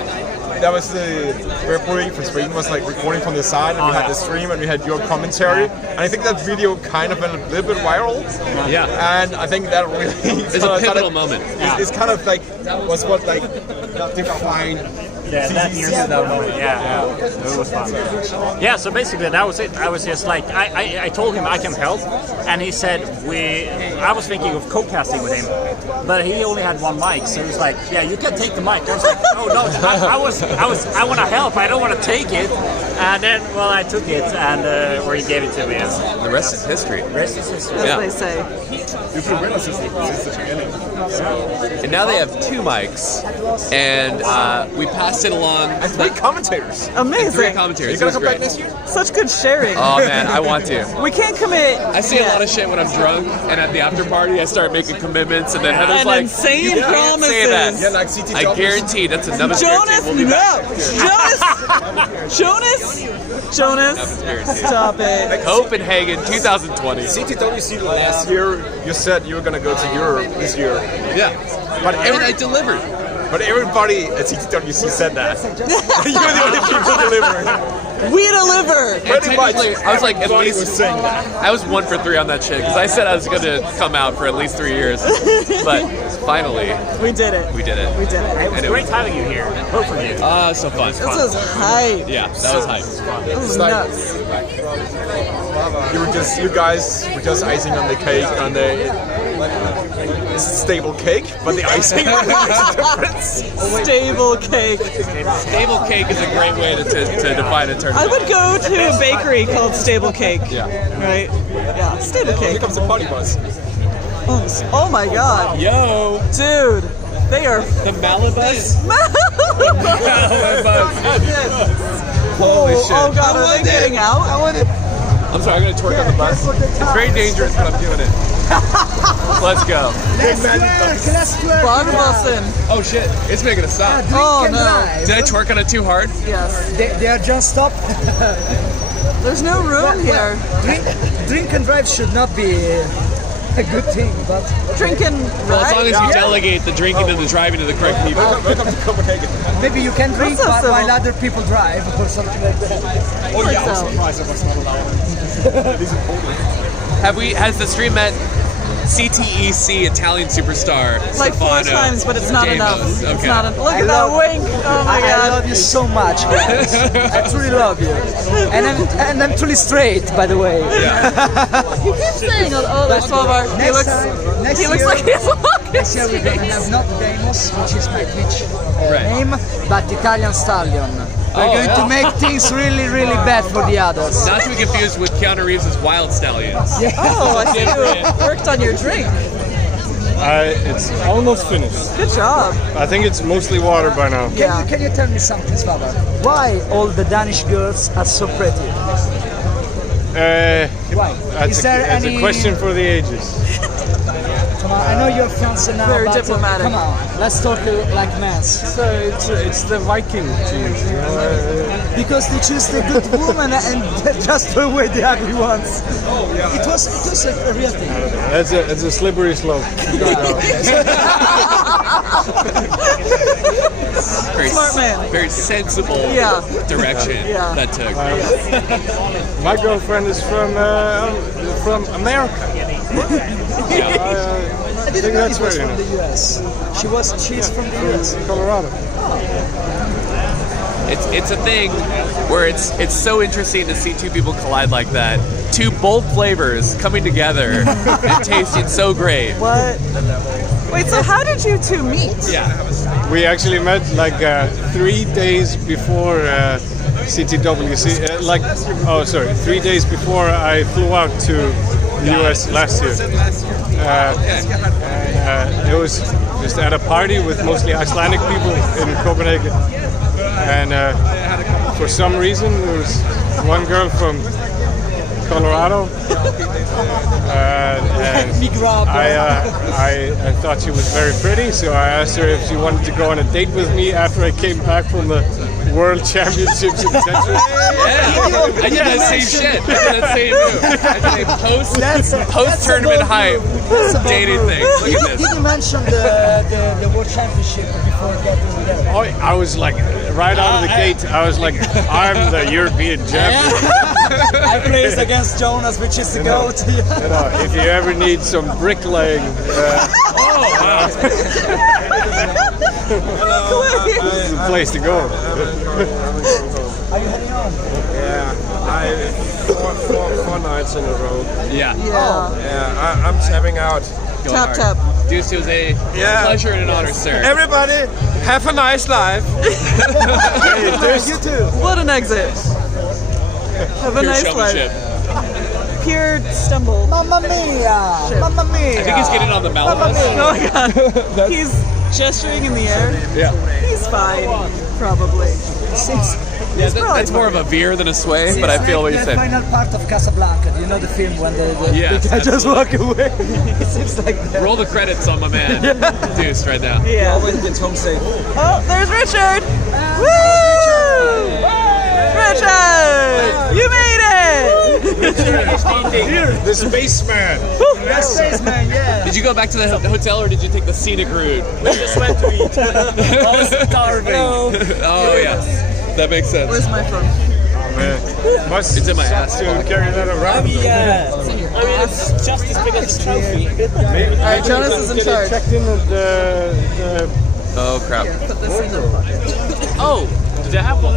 That was the referee for Sweden was like recording from the side, and we had the stream, and we had your commentary, and I think that video kind of went a little bit viral. Yeah. And I think that really it's a pivotal moment. It's kind of like was what like defined. That year's moment. Yeah. It was fun. Yeah, so basically that was it. I was just like, I told him I can help, and he said I was thinking of co-casting with him, but he only had one mic, so he was like, yeah, you can take the mic. I was like, oh no, I want to help. I don't want to take it. And then, well, I took it, and or he gave it to me. The rest is history. As they say. You've been with us since the beginning. And now they have 2 mics, and we passed it along. And 3 commentators. Amazing. 3 commentators. You gonna come back next year? Such good sharing. Oh man, I want to. We can't commit. I say a lot of shit when I'm drunk, and at the after party I start making commitments, and then Heather's And like, insane "You can't promises." say that. Yeah, like CT I guarantee that's another Jonas, we'll be back. Jonas, stop it. Copenhagen 2020. CTEC last year, you said you were gonna go to Europe this year. Yeah, But and I delivered. But everybody at CTWC said that. You're the only people delivering. We deliver. Pretty much. I was like, at Everybody least was saying that. I was 1 for 3 on that shit because I said I was going to come out for at least 3 years, but finally We did it. we did it. We did it. It was great having you here. Both of you. So fun. This was hype. Yeah, that was hype. This was like- nuts. You guys were just icing on the cake on the stable cake, but the icing makes a difference. Stable cake. Stable cake is a great way to define a tournament. I would go to a bakery called Stable Cake. Yeah. Right? Yeah, Stable Here Cake. comes the party bus. Oh my god. Yo, Dude, they are the Malibus. Holy shit. Oh god, are they getting out? I'm sorry, I'm gonna twerk on the bus. It's very dangerous, but I'm doing it. Let's go. Barnabasson. Oh shit, it's making a stop. Oh no. Did I twerk on it too hard? Yes. They are just stopped. There's no room here. Drink and drive should not be a good thing, but Drinking, Well, as long right? as you delegate the drinking and the driving to the correct people. Welcome to Copenhagen. maybe you can drink That's so while civil. other people drive or something like that. Oh yeah, I'm so. surprised I was not allowed. These are Polish. Has the stream met CTEC Italian superstar Like 4 Stefano times, but it's not enough. Gamos? It's Okay. not enough. Look I at that love- wink. Oh my I god. love you so much, guys. I truly love you. And I'm truly straight, by the way. He keeps saying, oh, there's Svalbard. He looks like he's Next year we're gonna have not Demos, which is my Twitch Right. name, but Italian Stallion. We're going to make things really, really bad for the others. Not to be confused with Keanu Reeves' Wild Stallions. Oh, I see you worked on your drink. It's almost finished. Good job. I think it's mostly water by now. Can you tell me something, Svalbard? Why all the Danish girls are so pretty? Why? That's Is there that's any? a question for the ages. Come on, I know you're fancy now, Very but diplomatic. come on, let's talk like men. So it's the Viking genes, you know. Because they choose the good woman and just throw away the ugly ones. It was a real thing. It's a slippery slope. Very Smart man. Very sensible Yeah. direction Yeah. that took. My girlfriend is from America. I didn't think know that's it was very from the US. She's from the US. Colorado. It's a thing where it's so interesting to see two people collide like that. Two bold flavors coming together and tasting so great. What? Wait, so how did you two meet? Yeah. We actually met like 3 days before CTWC. 3 days before I flew out to the US last year. It was just at a party with mostly Icelandic people in Copenhagen. And for some reason, there was one girl from Colorado, and I thought she was very pretty, so I asked her if she wanted to go on a date with me after I came back from the World Championships in Texas. Yeah, I did that same shit. I did that same move. I did a post-tournament hype dating thing. Look at Did this. you mention the World Championship before getting together? I was like, right out of the gate, I was like, I'm the European champion. I placed against Jonas, which is the goat. You know, if you ever need some bricklaying, this is the place to go. Are you heading on? Yeah, four nights in a row. Yeah. Yeah, I'm tapping out. Go Tap, hard. tap. Deuce, it was a pleasure and an honor, sir. Everybody, have a nice life. You too. What an exit. Have a Pure nice showmanship. life. Pure stumble. Mamma mia! Shit. Mamma mia! I think he's getting on the Mamma Malibus. mia! Oh my god. He's gesturing in the air. Yeah. He's fine, probably. Yeah, that's more of a veer than a sway, but I feel what you The said. final part of Casablanca. Do you know the film when the Yes, guy just walk away? It seems like that. Roll the credits on my man, Deuce, right now. Yeah. Always gets home safe. Oh, there's Richard! Woo! Richard! You made it! The spaceman. Spaceman, yeah. Did you go back to the hotel or did you take the scenic route? We just went to eat. I was starving. Oh yeah, that makes sense. Where's my phone? It's in my ass. To carry that around. Yeah. I mean, it's just as big as a trophy. Alright, Jonas is in charge. Checked in the Oh crap. Put this in the pocket. Oh, do they have one?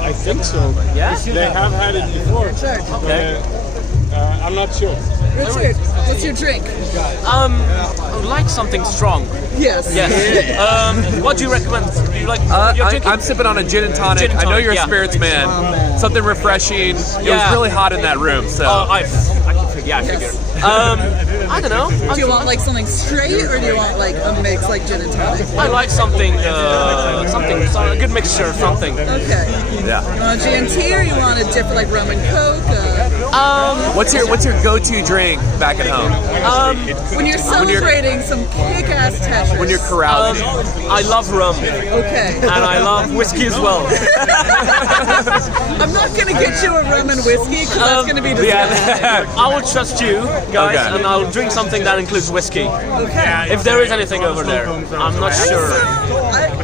I think so. Yeah? They have had it before. Okay. I'm not sure. Richard, what's your drink? I would like something strong. Yes. Yes. What do you recommend? Do you like? You're drinking? I'm sipping on a gin and tonic. Gin and I know tonic, you're a yeah. spirits man. Something refreshing. It Yeah. was really hot in that room, so. I figure. I don't know. Do you want like something straight, or do you want like a mix like gin and tonic? I like something, a good mixture, something. Okay. Yeah. You want a GNT or you want a different like rum and coke? What's your go-to drink back at home? When you're celebrating some kick-ass Tetris. When you're carousing. I love rum. Okay. And I love whiskey as well. I'm not gonna get you a rum and whiskey because that's gonna be disgusting. I will trust you guys, Okay. and I'll drink something that includes whiskey. Okay. If there is anything over there, I'm not sure.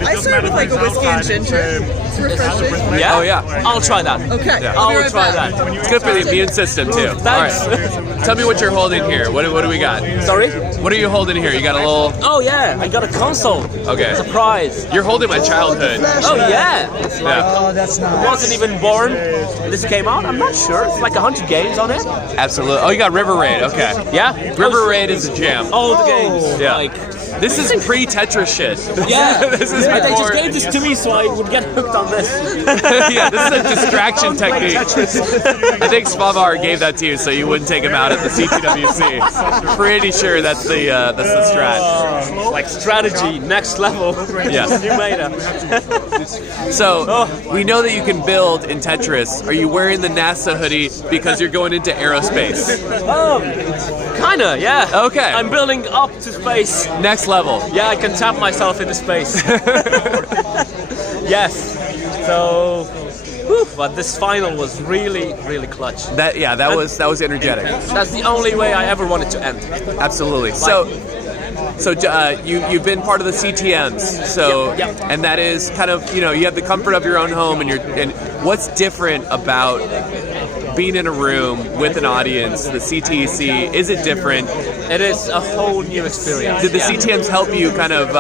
I serve with like a whiskey and ginger. It's refreshing. Yeah? Oh yeah. I'll try that. Okay. Yeah. I'll be I'll right try back. that. It's good for the immune system too. Thanks. All right. Tell me what you're holding here. What do we got? Sorry? What are you holding here? You got a little. Oh yeah, I got a console. Okay. Surprise. You're holding my childhood. Oh yeah. Yeah. Oh, that's nice. Wasn't even born. This came out. I'm not sure. It's like 100 games on it. Absolutely. Oh, you got River Raid. Okay. Yeah. River Raid is a jam. All the games. Yeah. Like. This is pre-Tetris shit. Yeah. This is They before. just gave this to me so I would get hooked on this. Yeah, this is a distraction Don't play technique. Tetris. I think Svavar gave that to you so you wouldn't take him out at the CTWC. Pretty sure that's the strat. Like strategy, next level. Yes. You made it. So we know that you can build in Tetris. Are you wearing the NASA hoodie because you're going into aerospace? Kinda, yeah. Okay. I'm building up to space. Next level. Yeah, I can tap myself into space. Yes. So, whew, but this final was really, really clutch. That was energetic. That's the only way I ever wanted to end. Absolutely. So you've been part of the CTMs. So Yep. and that is kind of you have the comfort of your own home and what's different about being in a room with an audience, the CTEC, is it different? It is a whole new experience. Did the CTMs help you kind of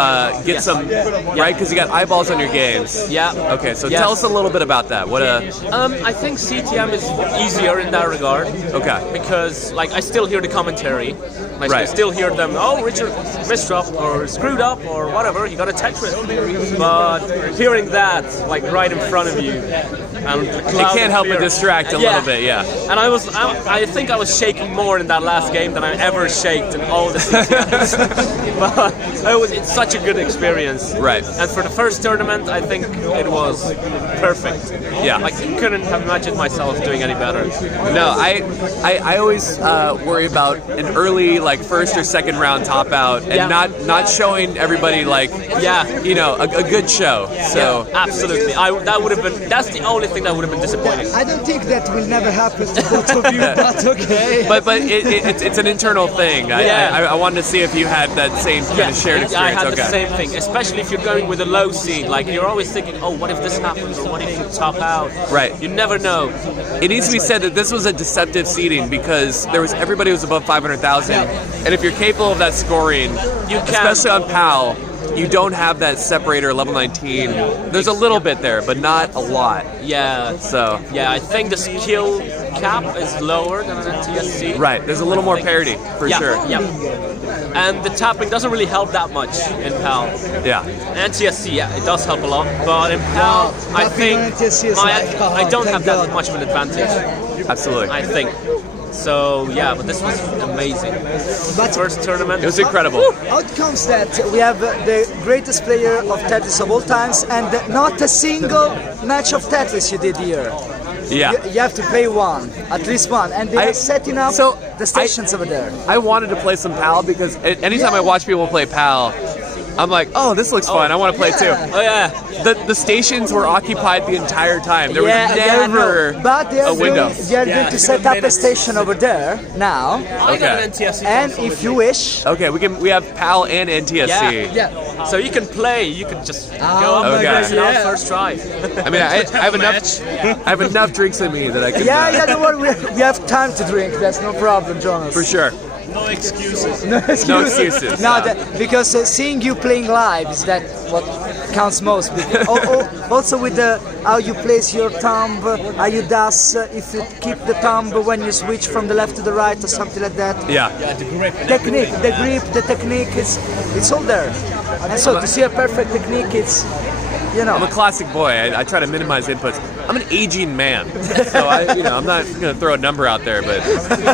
get some, right? Because you got eyeballs on your games. Yeah. Okay, so Yes. tell us a little bit about that. I think CTM is easier in that regard. Okay. Because, like, I still hear the commentary. I Right. still hear them, oh, Richard missed up or screwed up or whatever, he got a Tetris. But hearing that, like, right in front of you, and the It cloud can't of help but fear. distract a little bit, yeah. And I think I was shaking more in that last game than I ever shaked in all the CTMs. But it's such a good experience. Right. And for the first tournament, I think it was perfect. Yeah. Like, I couldn't have imagined myself doing any better. No, I always worry about an early, like, first or second round top out and Yeah. not showing everybody, like, a good show. So. Yeah, absolutely. That's the only thing that would have been disappointing. I don't think that will never happen to both of you, but okay. But it's an internal thing. Yeah. I wanted to see if you had that same kind of shared I experience. had Okay. the same thing, especially if you're going with a low seed. Like, you're always thinking, oh, what if this happens, or what if you top out? Right. You never know. It needs to be said that this was a deceptive seeding because everybody was above 500,000, and if you're capable of that scoring, You can. especially on PAL, you don't have that separator level 19. There's a little bit there, but not a lot. Yeah. So. Yeah, I think the skill cap is lower than an NTSC. Right. There's a little more parity for sure. Yeah. And the tapping doesn't really help that much in PAL. Yeah. NTSC, yeah, it does help a lot, but in PAL, I think I don't have that much of an advantage. Absolutely. I think. So yeah, but this was amazing. First tournament. It was incredible. Out comes that we have the greatest player of Tetris of all times, and not a single match of Tetris you did here. Yeah. You have to play one, at least one, and they are setting up the stations over there. I wanted to play some PAL because anytime I watch people play PAL, I'm like, oh, this looks fun. I want to play too. Oh yeah. The stations were occupied the entire time. There was Yeah, never but they a are window. They are going to set up a station over there now. I got an NTSC And console if you wish, Okay, we have PAL and NTSC. Yeah. So you can play. You can just go up Okay. and it out first try. I mean, I have enough drinks in me that I can. don't worry, we have time to drink. That's no problem, Jonas. For sure. No excuses. No excuses. No excuses. No, because seeing you playing live is that what counts most. Also with how you place your thumb, how you does, if you keep the thumb when you switch from the left to the right or something like that. Yeah. The grip. Technique, the grip, the technique, it's all there. And so to see a perfect technique, it's, you know. I'm a classic boy. I try to minimize inputs. I'm an aging man, so I'm not going to throw a number out there, but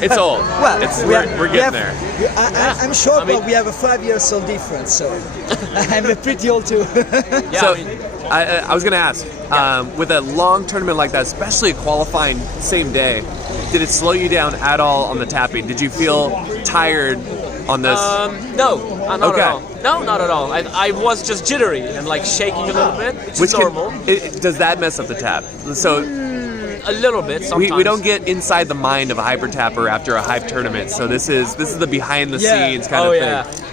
it's old. Well, we're getting there. I'm sure, but we have a 5 years old difference, so I'm pretty old too. So I was going to ask, with a long tournament like that, especially qualifying same day, did it slow you down at all on the tapping? Did you feel tired on this? No, not at all. No, not at all. I was just jittery and like shaking a little bit, which is normal. Does that mess up the tap? So a little bit sometimes. we don't get inside the mind of a hyper tapper after a hype tournament. So this is the behind the scenes kind of thing.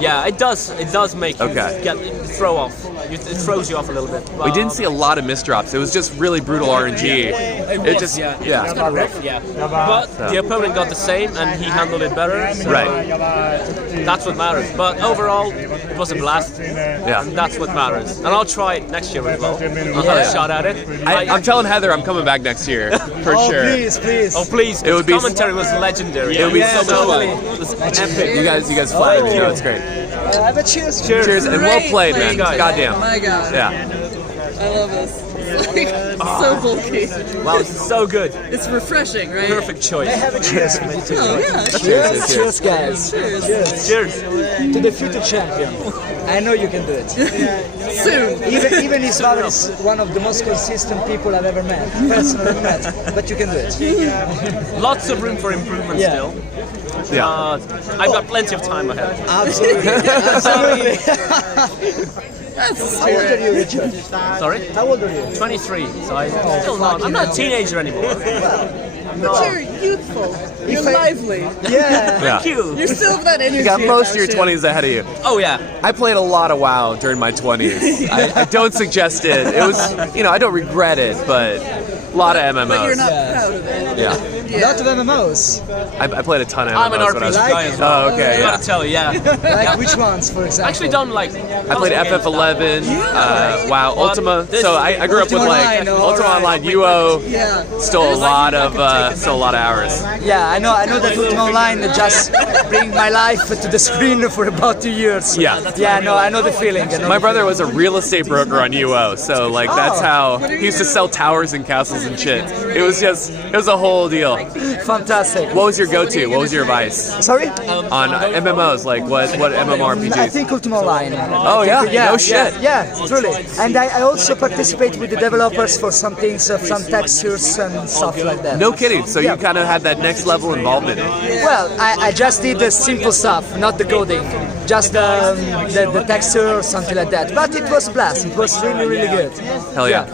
Yeah, it does make you throw off. It throws you off a little bit. We didn't see a lot of misdrops. It was just really brutal RNG. It just it's kind of rough, But the opponent got the same, and he handled it better. So that's what matters. But overall, it was a blast. Yeah, and that's what matters. And I'll try it next year as well. I'll have a shot at it. I'm telling Heather I'm coming back next year for sure. Please. Oh please! It would be commentary was legendary. It would be so much fun. It was epic. You guys flattered me. It's great. Have a cheers. Cheers and well played, man. Goddamn. Oh my god. Yeah. I love this. It's like so bulky. Wow, it's so good. It's refreshing, right? Perfect choice. I have a cheers for me too. Oh yeah. Cheers, guys. Cheers. To the future champion. I know you can do it. Soon. Even his father is one of the most consistent people I've ever met, personally met. But you can do it. Lots of room for improvement still. Yeah. I've got plenty of time ahead. Absolutely. Absolutely. That's How old are you, Richard? Sorry? How old are you? 23, so I'm not a teenager anymore. But you're youthful. You're lively. Yeah. Thank you. You still have that energy. You got most of your about you. 20s ahead of you. Oh yeah. I played a lot of WoW during my 20s. I don't suggest it. It was, I don't regret it, but a lot of MMOs. But you're not proud of it. Yeah. A lot of MMOs. I played a ton of MMOs. I'm an when I RPG was- guy as well. Oh, okay. I gotta tell you, Like which ones, for example? Actually done like... I played FF11, WoW, Ultima. So I grew up with like Ultima Online, UO. Yeah. Still a lot of hours. Yeah, I know that Ultima Online just bring my life to the screen for about 2 years. Yeah. Yeah, no, I know the feeling. My brother was a real estate broker on UO, so like that's how he used to sell towers and castles and shit. It was a whole deal. Fantastic. What was your go-to? What was your advice Sorry? on MMOs? Like what I MMORPGs? think Ultima Online. Oh yeah, no shit. Yeah, truly. And I also participate with the developers for some things, some textures and stuff like that. No kidding. So you kind of had that next level involvement in it. Well, I just did the simple stuff, not the coding, just the texture or something like that. But it was a blast. It was really, really good. Hell yeah.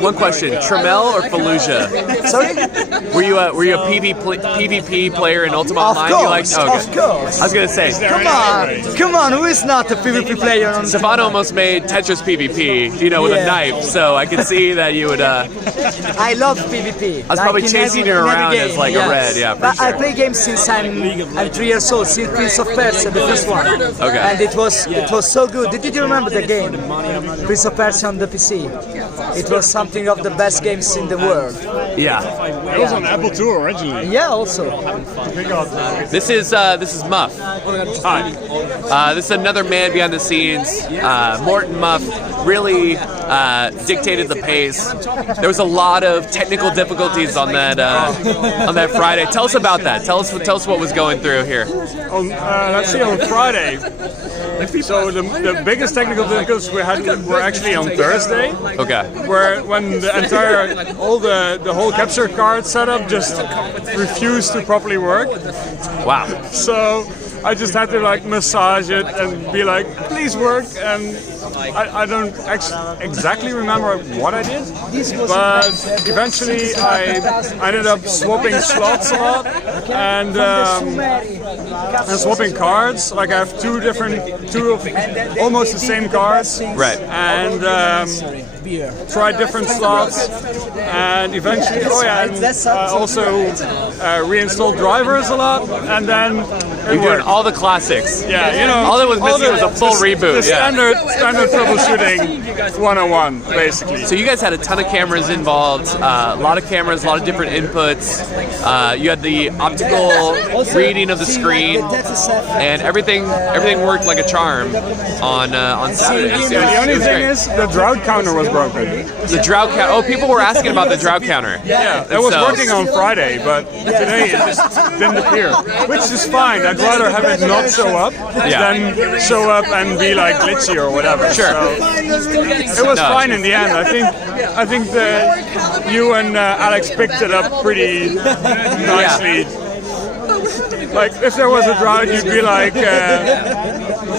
One question: Tremel or Fallujah? Sorry? Were you a PvP player in Ultima Of Online? course, You liked, of course. I was gonna say. Come on, who is not a PvP player on Stefano almost made Tetris PvP, with a knife, so I could see that you would. I love PvP. I was probably in chasing every- you in every around game, as like a red, for But I sure. play games since I'm 3 years old, since Prince of Persia, the first one. Okay. And it was so good. Did you remember the game? Prince of Persia on the PC. It was something of the best games in the world. Yeah. It was on Apple II originally. Yeah, also. This is Muff. Hi. This is another man behind the scenes. Morton Muff really dictated the pace. There was a lot of technical difficulties on that Friday. Tell us about that. Tell us what was going through here. Let's see, on Friday. So the biggest technical difficulties we had were actually on Thursday. Okay. Where when the whole capture card setup just refused to properly work. Wow. So I just had to like massage it and be like, please work. And I don't exactly remember what I did, but eventually I ended up swapping slots a lot and swapping cards. Like I have two of almost the same cards, right? And tried different slots, and eventually, I also reinstalled drivers a lot, and then you're doing all the classics. Yeah, you know, all that was missing was a full reboot. The standard troubleshooting 101, basically. So you guys had a ton of cameras involved, a lot of cameras, a lot of different inputs. You had the optical reading of the screen, and everything worked like a charm on Saturday. The only thing is the drought counter was broken. The drought counter. Oh, people were asking about the drought counter. Yeah, it was working on Friday, but today it just didn't appear, which is fine. I'd rather have it not show up than show up and be like glitchy or whatever. Sure. So it was fine in the end. I think that you and Alex picked it up pretty nicely. Like if there was a drought, you'd be like,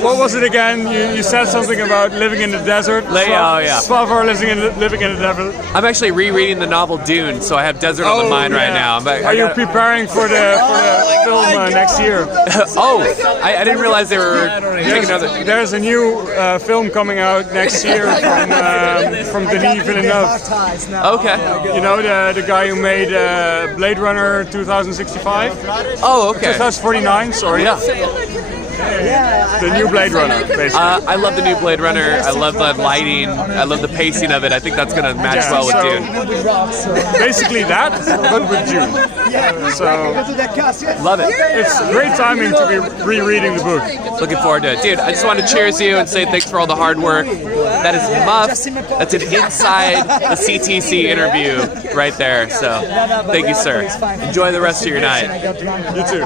what was it again? You said something about living in the desert. Svavar living in the desert. I'm actually rereading the novel Dune, so I have desert on the mind right now. Are you preparing for the film next year? I didn't realize they were making another. There's a new film coming out next year from Denis Villeneuve. Okay. You know the guy who made Blade Runner 2065. Oh, okay. 2049. Sorry. Yeah. The new Blade Runner, basically. I love the new Blade Runner. I love the lighting. I love the pacing of it. I think that's going to match well with Dune. Basically that, but with Dune. So, love it. It's great timing to be rereading the book. Looking forward to it. Dude, I just want to cheers you and say thanks for all the hard work. That is Muff. That's an inside the CTEC interview right there. So, thank you, sir. Enjoy the rest of your night. You too.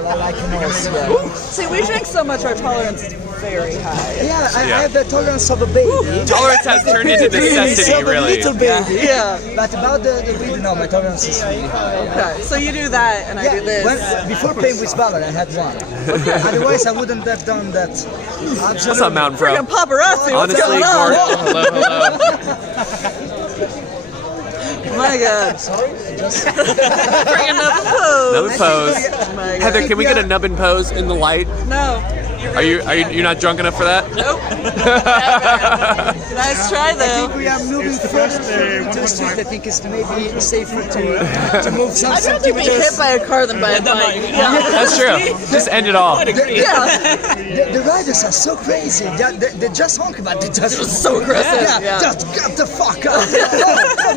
See, we drink so much, our tolerance is very high. Yeah, I have the tolerance of a baby. Tolerance has turned into necessity, really. Little baby. Yeah. But about the weed, no, my tolerance is really high. Okay, so you do that, and I do this. Before playing with Valor, I had one. Otherwise, I wouldn't have done that. What's up, Mountain Pro? Freaking paparazzi. What's Honestly, going on? hello. My God. Bring another pose. Another pose. Oh Heather, can we get a nubbin pose in the light? No. Are you not drunk enough for that? Nope. Nice try though. I think we are moving further to the street. I think it's maybe safer to move some I'd rather be hit by a car than by a bike. Yeah. That's true. Just end it all. The riders are so crazy. They just honk about it. They're so aggressive. Yeah. Just get the fuck out.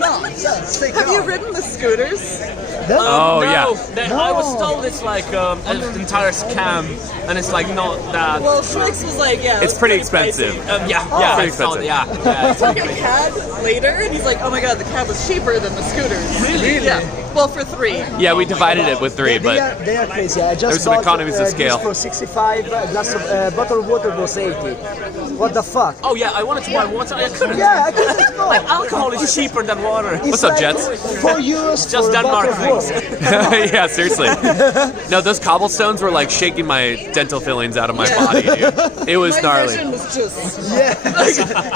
No. Have you ridden the scooters? Oh, yeah. I was told it's like an entire scam, and it's like not that. Well, Schmicks was like, it's pretty expensive. Pretty expensive. I took a cab later, and he's like, oh my God, the cab was cheaper than the scooters. Really? Yeah. Well, for 3. Yeah, we divided it with 3, but they are crazy. I just there's some bought, economies of scale. For 65, glass of bottle of water was 80. What the fuck? Oh yeah, I wanted to buy water. I couldn't. Yeah, I couldn't go. Like alcohol is cheaper than water. It's What's up, like Jets? €4 Just for Denmark a bottle of things. water. Yeah, seriously. No, those cobblestones were like shaking my dental fillings out of my body, dude. It was gnarly. My vision was just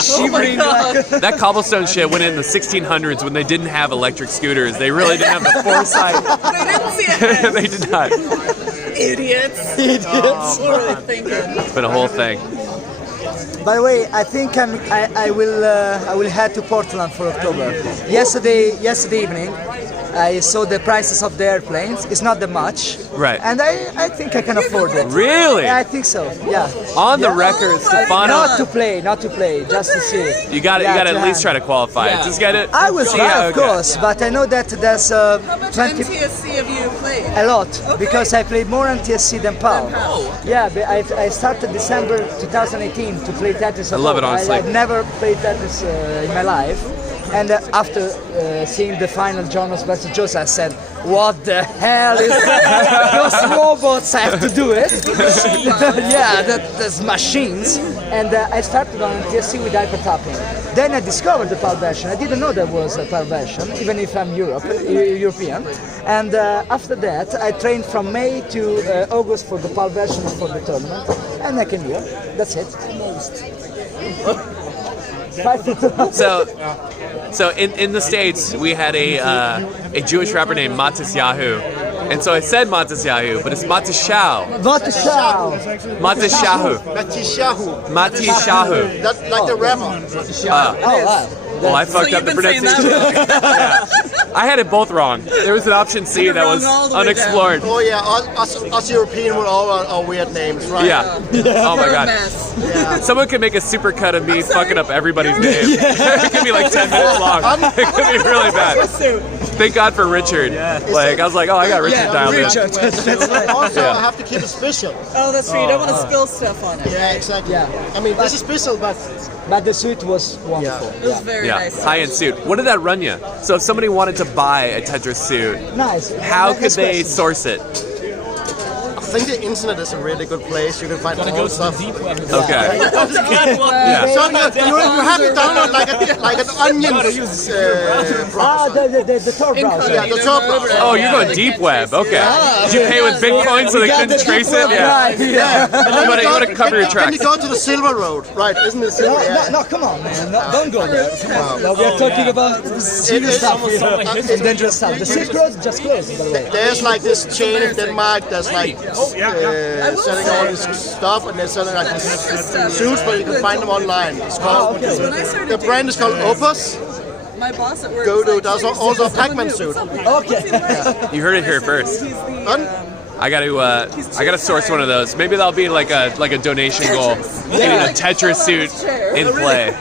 Shivering. That cobblestone shit went in the 1600s when they didn't have electric scooters. They really didn't have the foresight. They didn't see it. They did not. Idiots. Oh, what are they thinking? It's been a whole thing. By the way, I think I will head to Portland for October. Yesterday evening, I saw the prices of the airplanes. It's not that much. Right. And I think I can afford it. Really? Yeah, I think so. Yeah. On the record, Stefano. Not to play, just to see. You got to at least try to qualify. Yeah. Just get it. I will see try, how of it goes. course, but I know that there's How much 20. NTSC have you played? A lot, because I played more NTSC than PAL. Yeah, but I started December 2018 to play Tetris. I love it, honestly. I've never played Tetris in my life. And after seeing the final Jonas versus Jose, I said, what the hell is that? Those robots have to do it. Yeah, that's machines. And I started on TSC with hyper tapping. Then I discovered the PAL version. I didn't know there was a PAL version, even if I'm European. And after that, I trained from May to August for the PAL version for the tournament. And I came here. That's it. So in the States, we had a Jewish rapper named Matisyahu. And so I said Matisyahu, but it's Matisyahu. Matisyahu. Matisyahu. Matisyahu. Matisyahu. That's like the rapper. Well, I fucked up the pronunciation. Yeah. I had it both wrong. There was an option C that was unexplored. Oh yeah, us European with all our weird names, right? Yeah. Oh my god. Yeah. Someone could make a supercut of me fucking up everybody's name. It could be like 10 minutes long. It could be really bad. Thank God for Richard. Like I was like, oh, I got Richard dialed in. Also, I have to keep it special. Oh, that's true. You don't want to spill stuff on it. Yeah, exactly. Yeah. I mean, this is special, but the suit was wonderful. It was very nice. High-end suit. What did that run you? So if somebody wanted to buy a Tetris suit, how could they source it? I think the internet is a really good place. You can find all stuff. Okay. Yeah. So you have to download like an onion browser. The Tor browser. Yeah, the Tor browser. Oh, you're going deep web. Okay. Did you pay with Bitcoin so they couldn't trace it? Yeah. You want to cover your tracks. Then you go to the Silver Road, right? Isn't it Silver? No, come on, man. No, don't go there. No, we are talking about serious stuff here. And dangerous stuff. The Silk Road just closed, by the way. There's like this chain in Denmark that's like selling all this stuff, and they're selling like these suits, but you can find them online. It's called, the brand is called Opus. My boss at work. Godo does also a Pac-Man suit. Okay. You heard it here first. I gotta source one of those. Maybe that'll be like a donation goal. Getting a Tetris suit in play.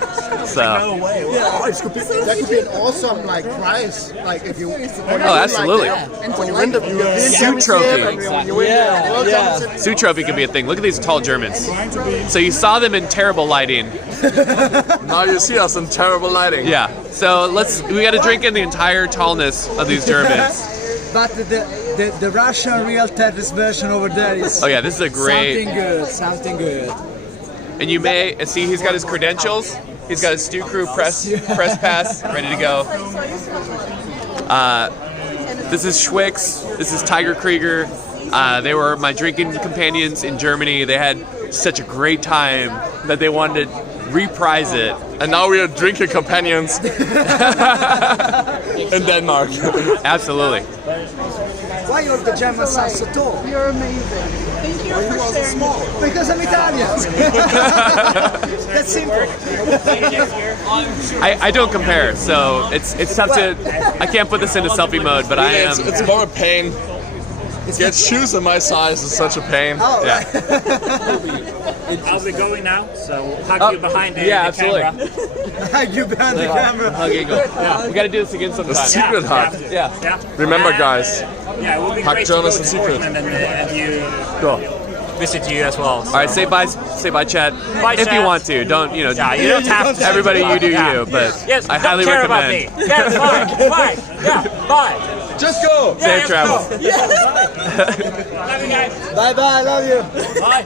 So. That could be an awesome like prize. Like if you. Oh, absolutely. When you win the suit trophy. Suit trophy could be a thing. Look at these tall Germans. So you saw them in terrible lighting. Now you see us in terrible lighting. Yeah. So we got to drink in the entire tallness of these Germans. But the Russian real Tetris version over there is. Oh yeah, this is a great. Something good. And you may see he's got his credentials. He's got his Stew Crew press pass ready to go. This is Schwix. This is Tiger Krieger. They were my drinking companions in Germany. They had such a great time that they wanted to reprise it. And now we are drinking companions in Denmark. Absolutely. Why are the Germans so tall? You're amazing. Thank you for sharing. Because I'm Italian. That's simple. I don't compare, so it's tough to. I can't put this into selfie mode, but I am. It's more a pain. Get shoes in my size is such a pain. Oh, yeah. How's it going now? So hug you behind the absolutely. camera. Hug you behind the camera. Hug Eagle. Yeah. We got to do this again sometime. The secret hug. Yeah. Remember, guys. Yeah, it would be Hug great Jonas to in go to secret. Portland and you visit you as well. So. All right, say bye, chat. Bye, if chat. you want to, don't you don't have to. Everybody, you do you, but yes, I highly care recommend. About me. Yeah, it's fine. Yeah, bye. Just go. Safe travel. Love you guys. Bye, love you. Bye.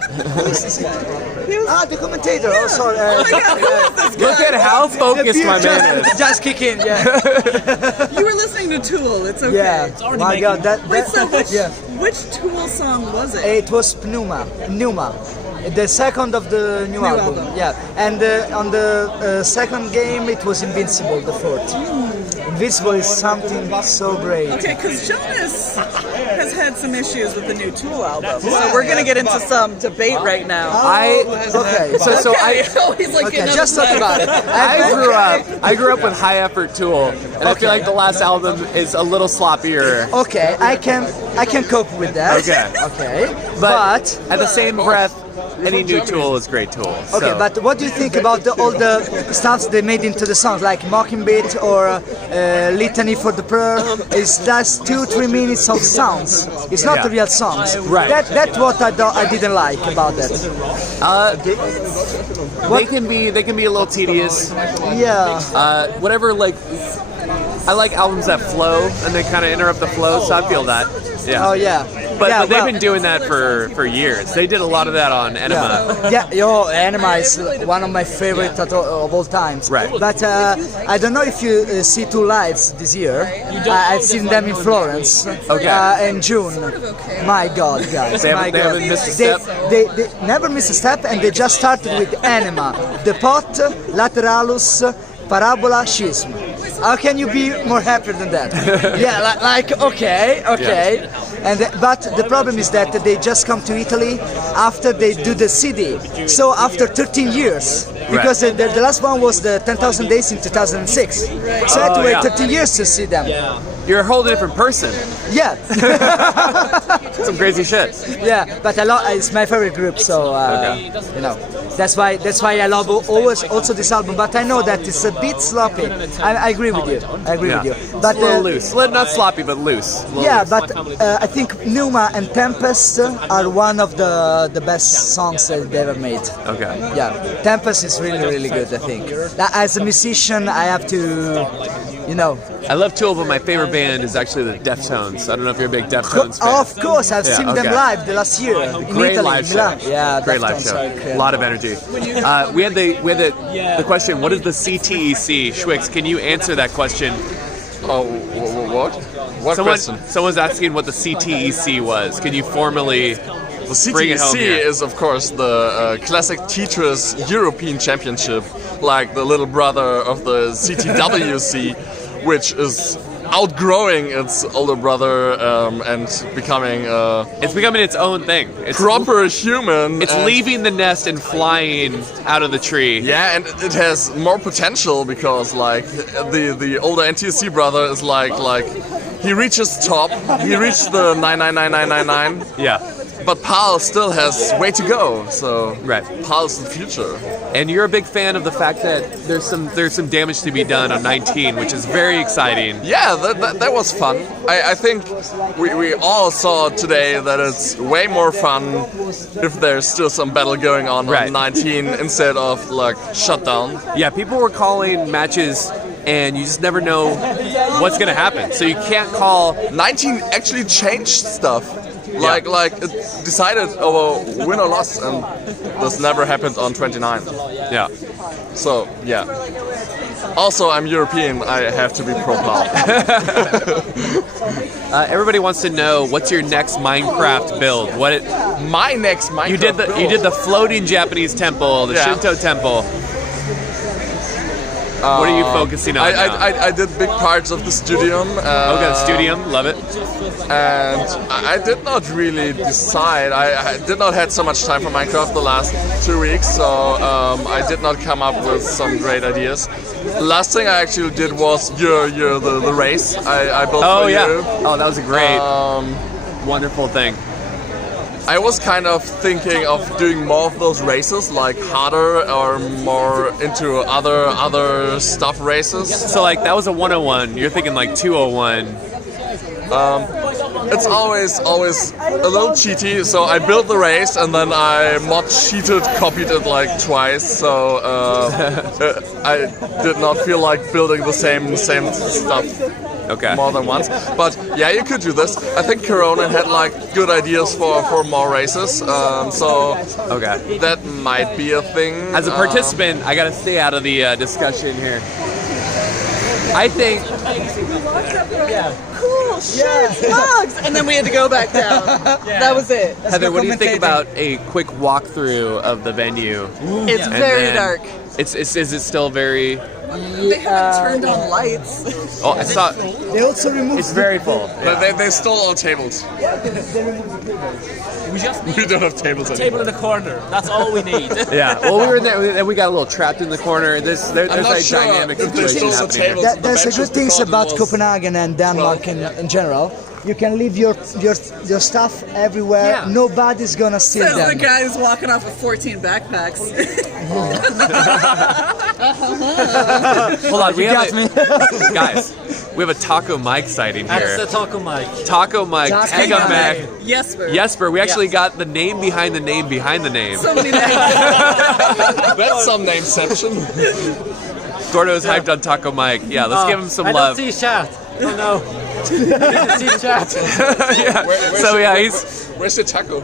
The commentator. Oh, sorry. Look at how focused my man is. Just kick in. Yeah. You were listening to Tool. It's okay. Yeah. My God, Wait, so which Tool song was it? It was Pneuma, the second of the new album. Yeah, and on the second game it was Invincible, the fourth. Invincible is something so great. Okay, because Jonas has had some issues with the new Tool album, so we're gonna get into some debate right now. Just talk about it. I grew up with High Effort Tool, and I feel like the last album is a little sloppier. Okay, I can cope with that. Okay. Okay, but at the same breath, any new tool is great tool. Okay, so. but what do you think about all the stuff they made into the songs, like Mocking Beat or Litany for the Prayer? It's just 2-3 minutes of sounds. It's not the real songs. Right. That's what I didn't like about that. They can be a little tedious. Yeah. Whatever, like, I like albums that flow and they kind of interrupt the flow, so I feel that. Yeah. Oh yeah. But they've been doing that for years. They did a lot of that on Enema. Enema is one of my favorite of all times. Right. But I don't know if you see two lives this year. I've seen them in Florence in June. My God, guys. They haven't missed a step? They never miss a step, and they just started with Enema, The Pot, Lateralus, Parabola, Schism. How can you be more happier than that? Okay. But the problem is that they just come to Italy after they do the CD. So after 13 years, because the last one was the 10,000 Days in 2006. So I had to wait 13 years to see them. You're a whole different person. Yeah. Some crazy shit. Yeah, but it's my favorite group, so you know. That's why I love always also this album. But I know that it's a bit sloppy. I agree with you. With you. But a little loose. Not sloppy, but loose. Yeah, but I think Pneuma and Tempest are one of the best songs that they ever made. Okay. Yeah, Tempest is really good. I think. As a musician, I have to, you know. I love Tool, but my favorite band is actually the Deftones. I don't know if you're a big Deftones fan. Of course, I've seen them live the last year in Great Italy, live Milan. show. Yeah, great Deftones live show. A lot of energy. We had the question. What is the CTEC? Schwix, can you answer that question? Oh, what? What question? Someone's asking what the CTEC was. Can you formally bring it home CTEC here? is, of course, the Classic Teachers European Championship, like the little brother of the CTWC, which is outgrowing its older brother and becoming it's becoming its own thing. It's proper human. It's leaving the nest and flying out of the tree. Yeah, and it has more potential because like the older NTSC brother is like he reaches top. He reached the 99999. Yeah. But PAL still has way to go, so PAL's the future. And you're a big fan of the fact that there's some damage to be done on 19, which is very exciting. Yeah, that was fun. I think we all saw today that it's way more fun if there's still some battle going on 19 instead of like shutdown. Yeah, people were calling matches and you just never know what's gonna happen. So you can't call 19 actually changed stuff. Like it decided win or loss, and this never happened on 29. Yeah. So yeah. Also, I'm European. I have to be pro-PAL. Everybody wants to know what's your next Minecraft build. My next Minecraft build? You did the floating Japanese temple, the Shinto temple. What are you focusing on now? I did big parts of the Studium. The Studium, love it. And I did not really decide. I did not have so much time for Minecraft the last 2 weeks, so I did not come up with some great ideas. The last thing I actually did was the race I built for you. Oh, that was a great, wonderful thing. I was kind of thinking of doing more of those races, like harder or more into other stuff races. So like that was a 101. You're thinking like 201. It's always a little cheaty. So I built the race and then I copied it like twice. So I did not feel like building the same stuff. More than once, but yeah, you could do this. I think Corona had like good ideas for more races, so that might be a thing. As a participant, I gotta stay out of the discussion here. I think. Cool shirts, mugs, and then we had to go back down. That was it. Heather, what do you think about a quick walkthrough of the venue? It's very dark. Is it still very? They haven't turned on lights. Oh, I saw. They also removed. It's very full. But they stole all tables. We just need don't have tables a table in the corner. That's all we need. Yeah. Well, we were in there, and we got a little trapped in the corner. There's a dynamic situation happening here. There's a good things about Copenhagen and Denmark in general. You can leave your stuff everywhere. Yeah. Nobody's gonna steal Says the them. guy who's walking off with 14 backpacks. Hold on, we You have got guys. We have a Taco Mike sighting here. That's the Taco Mike. Taco Mike, Tega Mac, Jesper. We actually got the name behind the name behind the name. So many names. That's some nameception. Gordo's hyped on Taco Mike. Yeah, let's give him some I love. don't see chat. Oh no. See chat. Yeah. So yeah, he's. Where's the taco?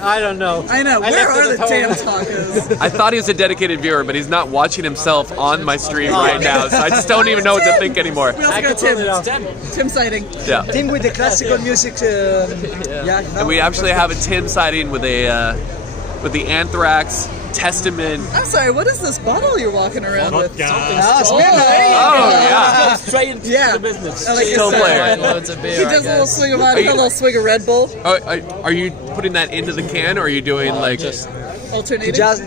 I don't know. I know. Where left are it the at home. damn tacos? I thought he was a dedicated viewer, but he's not watching himself on my stream right now, so I just don't even know what to think anymore. We also got Tim sighting. Yeah. Tim with the classical music. And we actually have a Tim sighting with the Anthrax Testament. I'm sorry, what is this bottle you're walking around with? Oh, yeah. Straight into the business. I like Still player. He does a little swig of vodka, a little swig of Red Bull. Are you putting that into the can, or are you doing like just alternating? Just.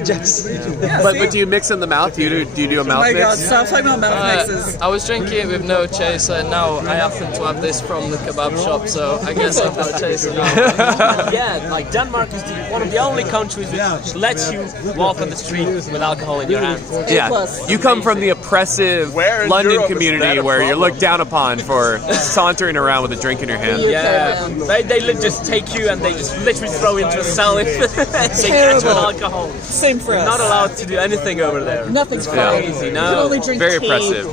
But do you mix in the mouth? Do you do a mouth Oh my mix? god, stop talking about mouth mixes. I was drinking it with no chaser. Now I happen to have this from the kebab shop, so I guess I've got a chaser now. Yeah, like Denmark is one of the only countries which lets you walk on the street with alcohol in your hand. Yeah, you come from the oppressive London community where you're looked down upon for sauntering around with a drink in your hand. Yeah, they just take you and they just literally throw you into a cell if they catch you with alcohol. Same for us. Not allowed to do anything over there. Nothing's crazy. You No, can only drink Very tea. oppressive.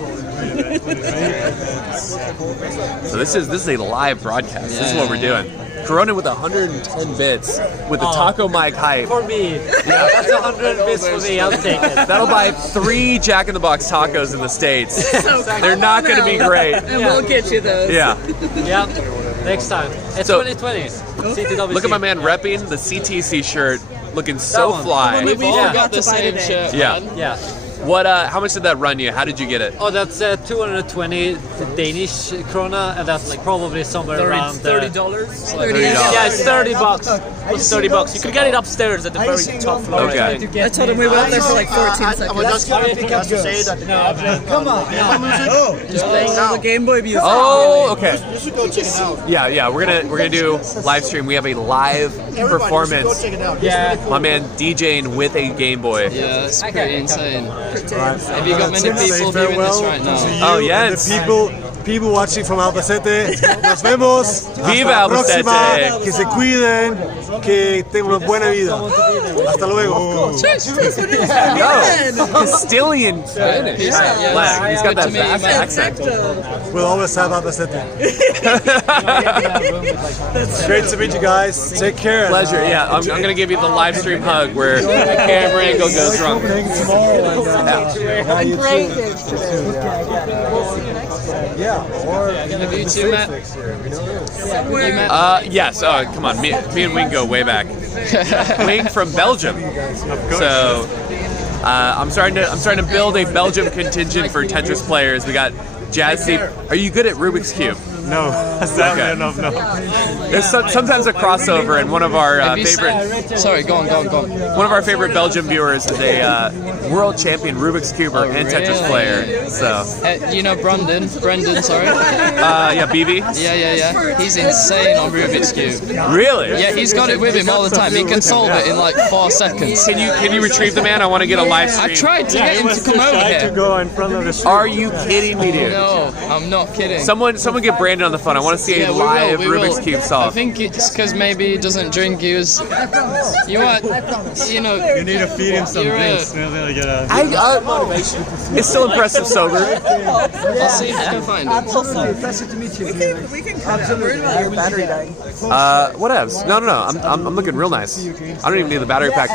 So this is a live broadcast. This is what we're doing. Corona with 110 bits with the Taco Mike hype. For me. Yeah, that's 100 bits for me. I'll take it. That'll buy 3 Jack in the Box tacos in the States. They're not going to be great. And we'll get you those. Yeah. Yeah. Next time. It's So- 2020. CTEC. Look at my man repping the CTC shirt, looking so fly. We've all forgot got to the buy same today. shirt. Yeah. Man. Yeah. What? How much did that run you? How did you get it? Oh, that's 220 Danish krona, and that's like probably somewhere around $30. Yeah, it's $30. It's $30. You could get it upstairs at the very top floor. Okay. I think. I told him we were up there for like 14 I seconds. was just going to say that. Come on. Just playing all the Game Boy music. Oh, okay. You should go check it out. Yeah. We're gonna do live stream. We have a live performance. Go check it out. Yeah. My man DJing with a Game Boy. Yeah, it's pretty insane. Have you got many people viewing this right now? Oh, And yes. the people watching from Albacete, nos vemos. Viva Hasta la próxima. Albacete. Que se cuiden, que tengan una buena vida. Hasta luego. Oh, Castilian Spanish. Yeah. Black. He's got Good that to meet you, vast man. accent. We'll always have Albacete. Great to meet you guys. Take care. Pleasure. Yeah, I'm gonna give you the live stream hug where camera angle goes wrong. Have you two met? You met? Yes. Oh, come on. Me and Wing go way back. Wing from Belgium. So I'm starting to build a Belgium contingent for Tetris players. We got Jazzy. Are you good at Rubik's Cube? No, sadly enough, no. There's sometimes a crossover, and one of our favorite. Sorry, go on. One of our favorite Belgian viewers is a world champion Rubik's Cuber and Tetris player. So. You know Brendan, sorry. Yeah, BB. Yeah. He's insane on Rubik's Cube. Really? Yeah, he's got it with him all the time. He can solve it in like 4 seconds. Can you retrieve the man? I want to get a live stream. I tried to get him to come over here. Go in front of the Are you kidding me, dude? No, I'm not kidding. Someone get Brandon on the phone. I want to see a we live will. Rubik's Cube I solve. think it's because maybe he doesn't drink. You know. You need to feed him some drinks. It's still impressive sober. I'll see if I can find him. Pleasure to meet you. We can cut it. Worried about your battery dying. Whatevs. No. I'm looking real nice. I don't even need the battery pack.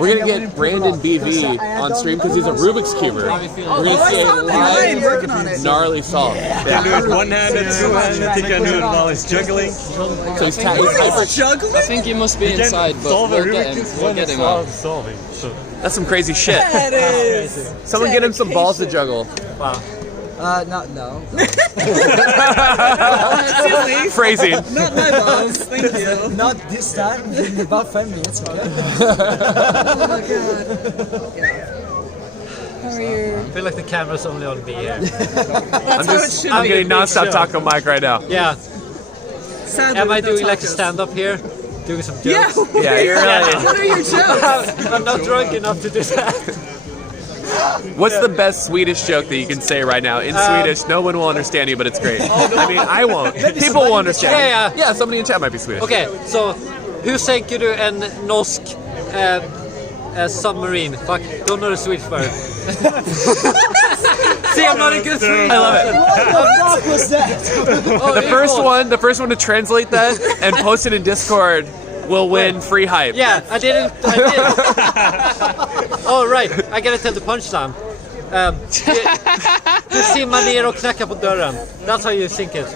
We're gonna get Brandon BV on stream because he's a Rubik's Cuber. We're gonna see a live Working on it. gnarly solve. can do it one-handed, two-handed. I think I do it while he's juggling. So he's hyper Juggling? I think he must be inside, but we'll get him. We'll get him out. Solving. So. That's some crazy shit. That is. Someone get him some balls to juggle. No. Excuse me. Phrasing. Not my balls. Thank you. Not this time. In about 5 minutes. Okay. Oh my god. How are you? I feel like the camera's only on me here. That's how it should I'm be. getting non-stop Taco Mike right now. Yeah. Sadly, Am I with no doing like a tacos. stand-up here? Doing some Yeah. jokes? Yeah, you're right. What are your jokes? I'm not drunk enough to do that. What's the best Swedish joke that you can say right now in Swedish? No one will understand you, but it's great. I mean, I won't. People will understand. Yeah. Somebody in chat might be Swedish. Okay, so hur sänker du en norsk submarine? Fuck, don't know the Swedish word. See, I'm not a good Swedish. I love it. What the fuck was that? The first one to translate that and post it in Discord will win free hype. Yeah, I did. Oh right, I gotta tell the punchline. Du simmar ner och knackar på dörren. That's how you think it.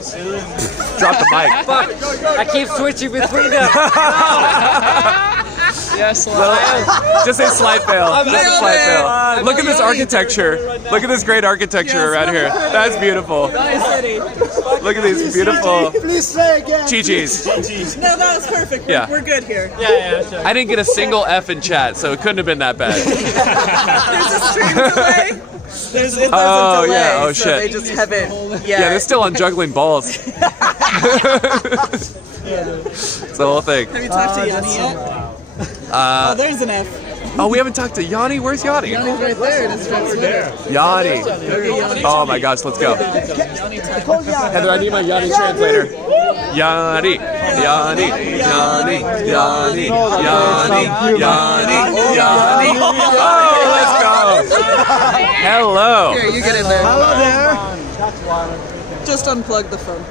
Drop the mic. Fuck, I keep switching between them. Yes, Just say slight fail. Just a slight fail. Look at this architecture. Look at this great architecture around here. That's beautiful. Look at these beautiful Please say again. GGs. No, that was perfect. Yeah. We're good here. Yeah, sure. I didn't get a single F in chat, so it couldn't have been that bad. There's a stream delay. There's a Oh, delay, yeah. Oh, so shit. they just haven't yet. Yeah, they're still on juggling balls. It's the whole thing. Have you talked to Yanni yet? Oh, there's an F. Oh, we haven't talked to Yanni? Where's Yanni? Yanni's right there. It's right there. Yanni. Oh my gosh, let's go. Heather, I need my Yanni translator. Yanni, Yanni, Yanni, Yanni, Yanni, Yanni, Yanni. Oh, let's go. Hello. Here, you get in there. Hello there. Just unplug the phone.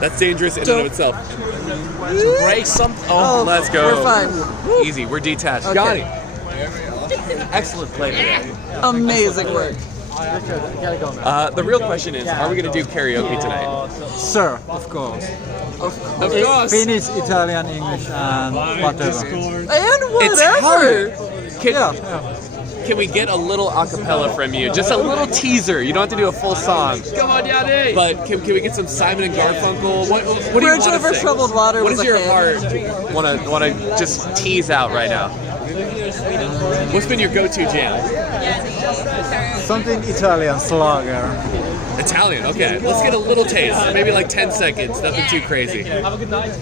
That's dangerous in and of itself. break something. Oh, let's go. We're fine. Easy, we're detached. Okay. Yanni. Excellent play today. Amazing work. The real question is, are we going to do karaoke tonight? Sir, of course. Of course. Finnish, Italian, English, and whatever. And whatever. Can we get a little acapella from you? Just a little teaser. You don't have to do a full song. Come on, Yanni. But can we get some Simon and Garfunkel? What do you Bridge want to over sing? troubled water What was does a your hit. heart want to just tease out right now? What's been your go-to jam? Something Italian, Slager. Italian, okay. Let's get a little taste. Maybe like 10 seconds. Nothing too crazy. Have a good night.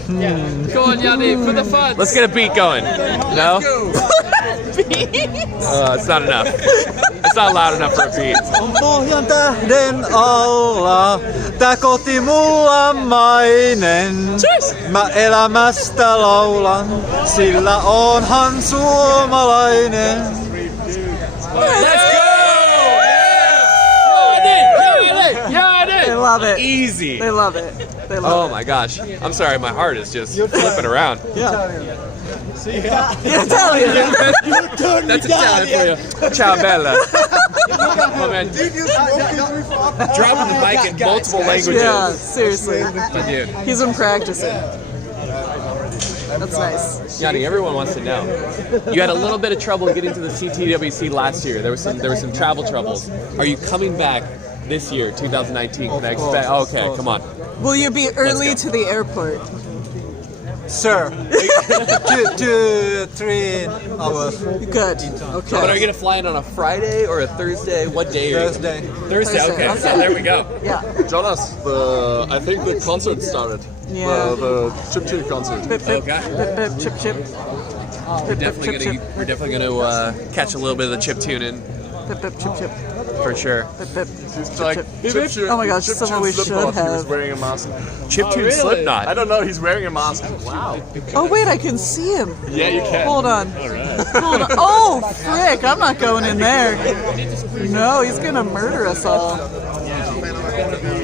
Go on, Yanni, for the fun. Let's get a beat going. No? It's not enough. It's not loud enough for a beat. Pohjan tähden alla, tää koti mulla mainen. Mä elämästä laulan, sillä onhan suomalainen. Let's go! They love it. Easy. They love it. They love Oh my gosh. I'm sorry, my heart is just flipping around. Italian. That's Italian for you. Ciao, bella. Oh, man. Dropping the mic in multiple languages. Yeah, seriously. Dude. He's been practicing. That's nice. Yanni, everyone wants to know. You had a little bit of trouble getting to the CTWC last year. There were some travel troubles. Are you coming back this year, 2019? Can I expect? Oh, okay, come on. Will you be early to the airport? Sir, 2-3 hours. Good. Okay. But are you going to fly in on a Friday or a Thursday? What day are you? Thursday. Thursday, okay. So there we go. Yeah. Jonas, I think the concert started. Yeah. The Chip Chip concert. Pip, pip, Okay. pip, pip, chip, chip. We're definitely gonna catch a little bit of the chip tune in. Pip, pip, chip, chip. For sure. Pip, pip, It's like chip, chip. Oh my gosh, Chip someone we Chip should Slipknot, He was have. wearing a mask. Chiptune Slipknot. I don't know. He's wearing a mask. Wow. Oh wait, I can see him. Yeah, you can. Hold on. Hold on. Oh, frick! I'm not going in there. No, he's gonna murder us all.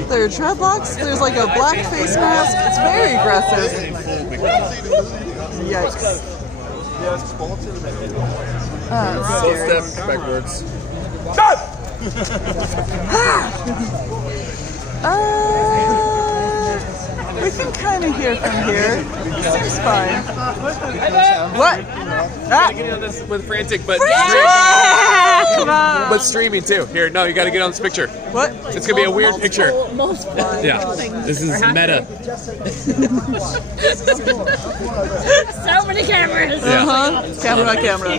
There are dreadlocks. There's like a black face mask. It's very aggressive. Yikes. That's scary. Step backwards. We can kind of hear from here. Seems fine. What? Gotta get in on this with frantic, but Come on. but streaming too. Here, no, you got to get on this picture. What? It's gonna be a weird picture. Yeah, this is meta. So many cameras. Uh-huh. camera.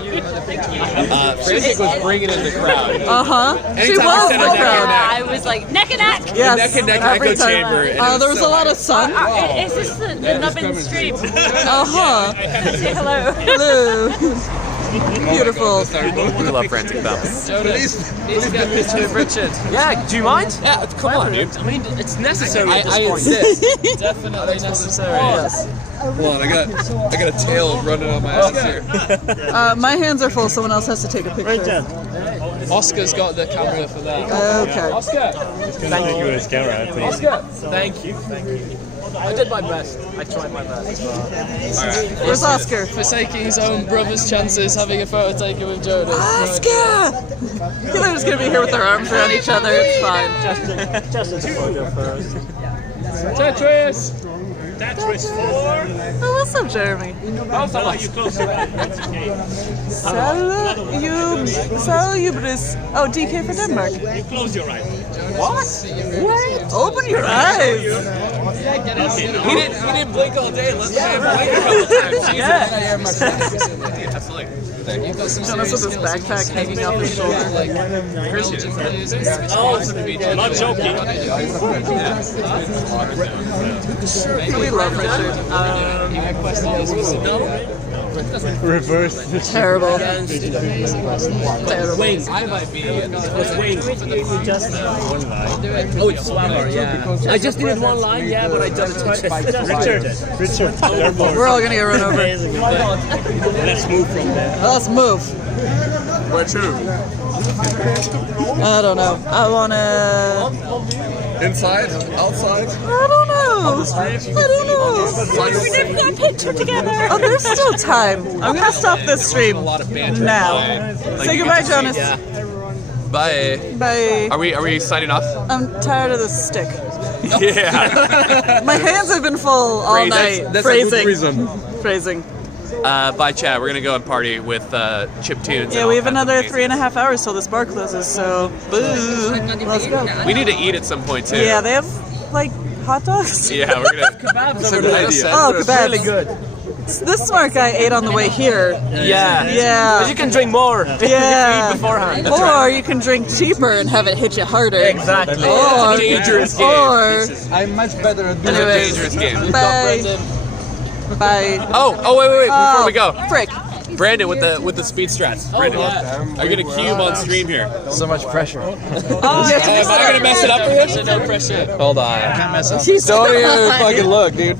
Frantic was bringing in the crowd. She Anytime was we said the a neck and crowd. neck. I was like, neck and neck! Yes, Neck and neck every echo time. chamber. and it There was a lot of sun. Is this the nubbin stream? Say hello. Hello. Beautiful. We love Frantic though. Jonas, need to get a picture of Richard. Yeah, do you mind? Yeah, Come on, dude. I mean, it's necessary at this I point. insist. Definitely necessary, yes. Hold on, I got a tail running on my ass here. My hands are full. Someone else has to take a picture. Oscar's got the camera for that. Okay. Oscar! Thank you with his camera, please. Oscar! Thank you. I did my best. I tried my best. Where's Oscar? Forsaking his own brother's chances, having a photo taken with Jonas. Oscar! They're just gonna be here with their arms around each other. It's fine. Just a photo first. Tetris! Tetris 4. Oh, what's up, Jeremy? Both of you close to that. That's okay. Salubris. Oh, DK for Denmark. You close your eyes. What? Open your eyes. He didn't blink all day. Let's have him blink a couple times. Jesus. Absolutely. Jonas with his backpack hanging off his shoulder. Not joking. We love Richard. Reverse. Terrible. Wing. I might be. Oh, it's Swagger, yeah. I just needed one line, yeah, but I done it twice. Richard. We're all gonna get run over. Let's move from there. Let's move. Where to? I don't know. I wanna. Inside? Outside? I don't know. On the street? I don't know. We never got a picture together. Oh, there's still time. I'm gonna stop this stream now. Say goodbye, Jonas. Bye. Bye. Are we signing off? I'm tired of this stick. Yeah. My hands have been full all Phrasing. night. That's Phrasing. a good reason. Phrasing. Bye, Chad. We're gonna go and party with chip tunes. Yeah, we have another 3.5 hours till this bar closes, so boo. Let's go. We need to eat at some point too. Yeah, they have like hot dogs. Yeah, we're gonna. Kebabs That's a over good there. idea. Oh, kebabs. Really good. This smart guy ate on the way here. Yeah. Yeah. But you can drink more. Yeah. Eat beforehand. Or you can drink cheaper and have it hit you harder. Exactly. Or, Dangerous game. or I'm much better at doing anyways, Dangerous game. bye. Bye. Oh, wait. Before we go, Frick. Brandon with the speed strats. Brandon, are you gonna cube on stream here? So much pressure. Oh, Am I gonna mess it up for you? No pressure. Hold on. Can't mess up. Don't even fucking look, dude.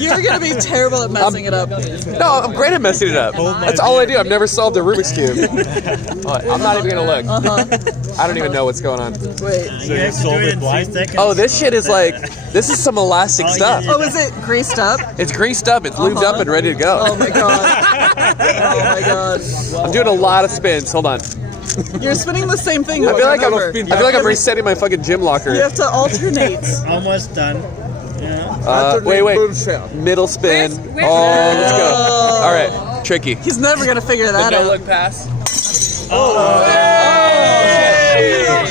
You're gonna be terrible at messing it up. No, I'm great at messing it up. That's all I do. I've never solved a Rubik's Cube. I'm not even gonna look. I don't even know what's going on. Wait. So you sold it blind? Oh, this shit is like, this is some elastic stuff. Oh, is it greased up? It's greased up, it's lubed up and ready to go. Oh my god. Oh my god. I'm doing a lot of spins. Hold on. You're spinning the same thing I over feel and like over. I'm resetting my fucking gym locker. You have to alternate. Almost done. Wait. Middle spin. Oh, let's go. All right, tricky. He's never gonna figure that No out. look pass.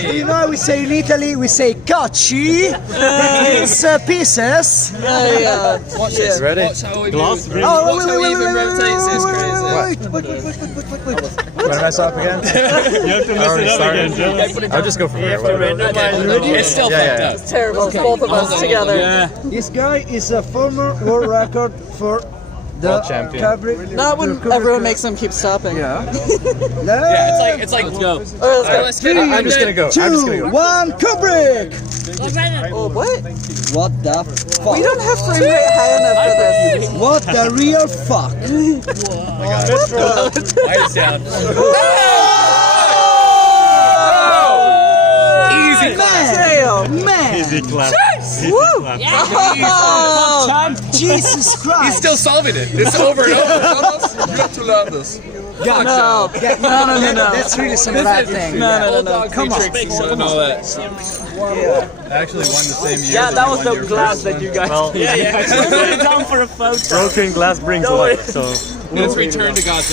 You know, we say in Italy, we say cacci. It's pieces. Yeah. Watch this. Ready? Watch how we Gloss? move. Oh, Watch how he even rotates. It's crazy. Want to mess up again? You have to mess it up again, Jonas. I'll just go for it. It's still fucked up. It's terrible. Both of us together. This guy is a former world record for the World champion. Not when everyone makes them keep stopping. Yeah. Yeah, it's like. Let's go. Let's go. I'm just gonna go. I'm just gonna go. 1, Kubrick! Oh, what? What the fuck? We don't have frame rate high enough for this. What the real fuck? Easy Man! Easy clap. Easy Woo! clap. Oh, Jesus Christ! He's still solving it. It's over and over. You have to learn this. no. No. That's really some bad thing. No. Come on. And all that. I actually won the same year. Yeah, that was the glass that you guys. Well, Put it down for a photo. broken glass brings luck, so. Let's return to God's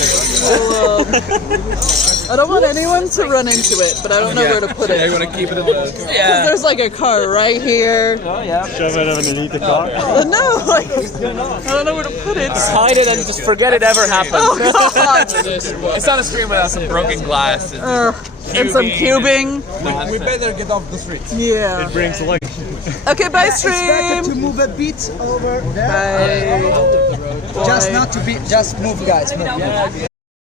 I don't want anyone to run into it, but I don't know where to put it. Yeah, you want to keep it in the... Because there's like a car right here. Oh, yeah. Shove it underneath the car. No, like, I don't know where to put it. Hide it and just forget it ever happened. Oh, God. It's on a screen without some broken glass. And some cubing. We better get off the street. Yeah. It brings light. Okay, bye, It's better to stream. move a bit over. Bye. Just not to be. Just move, guys. Move.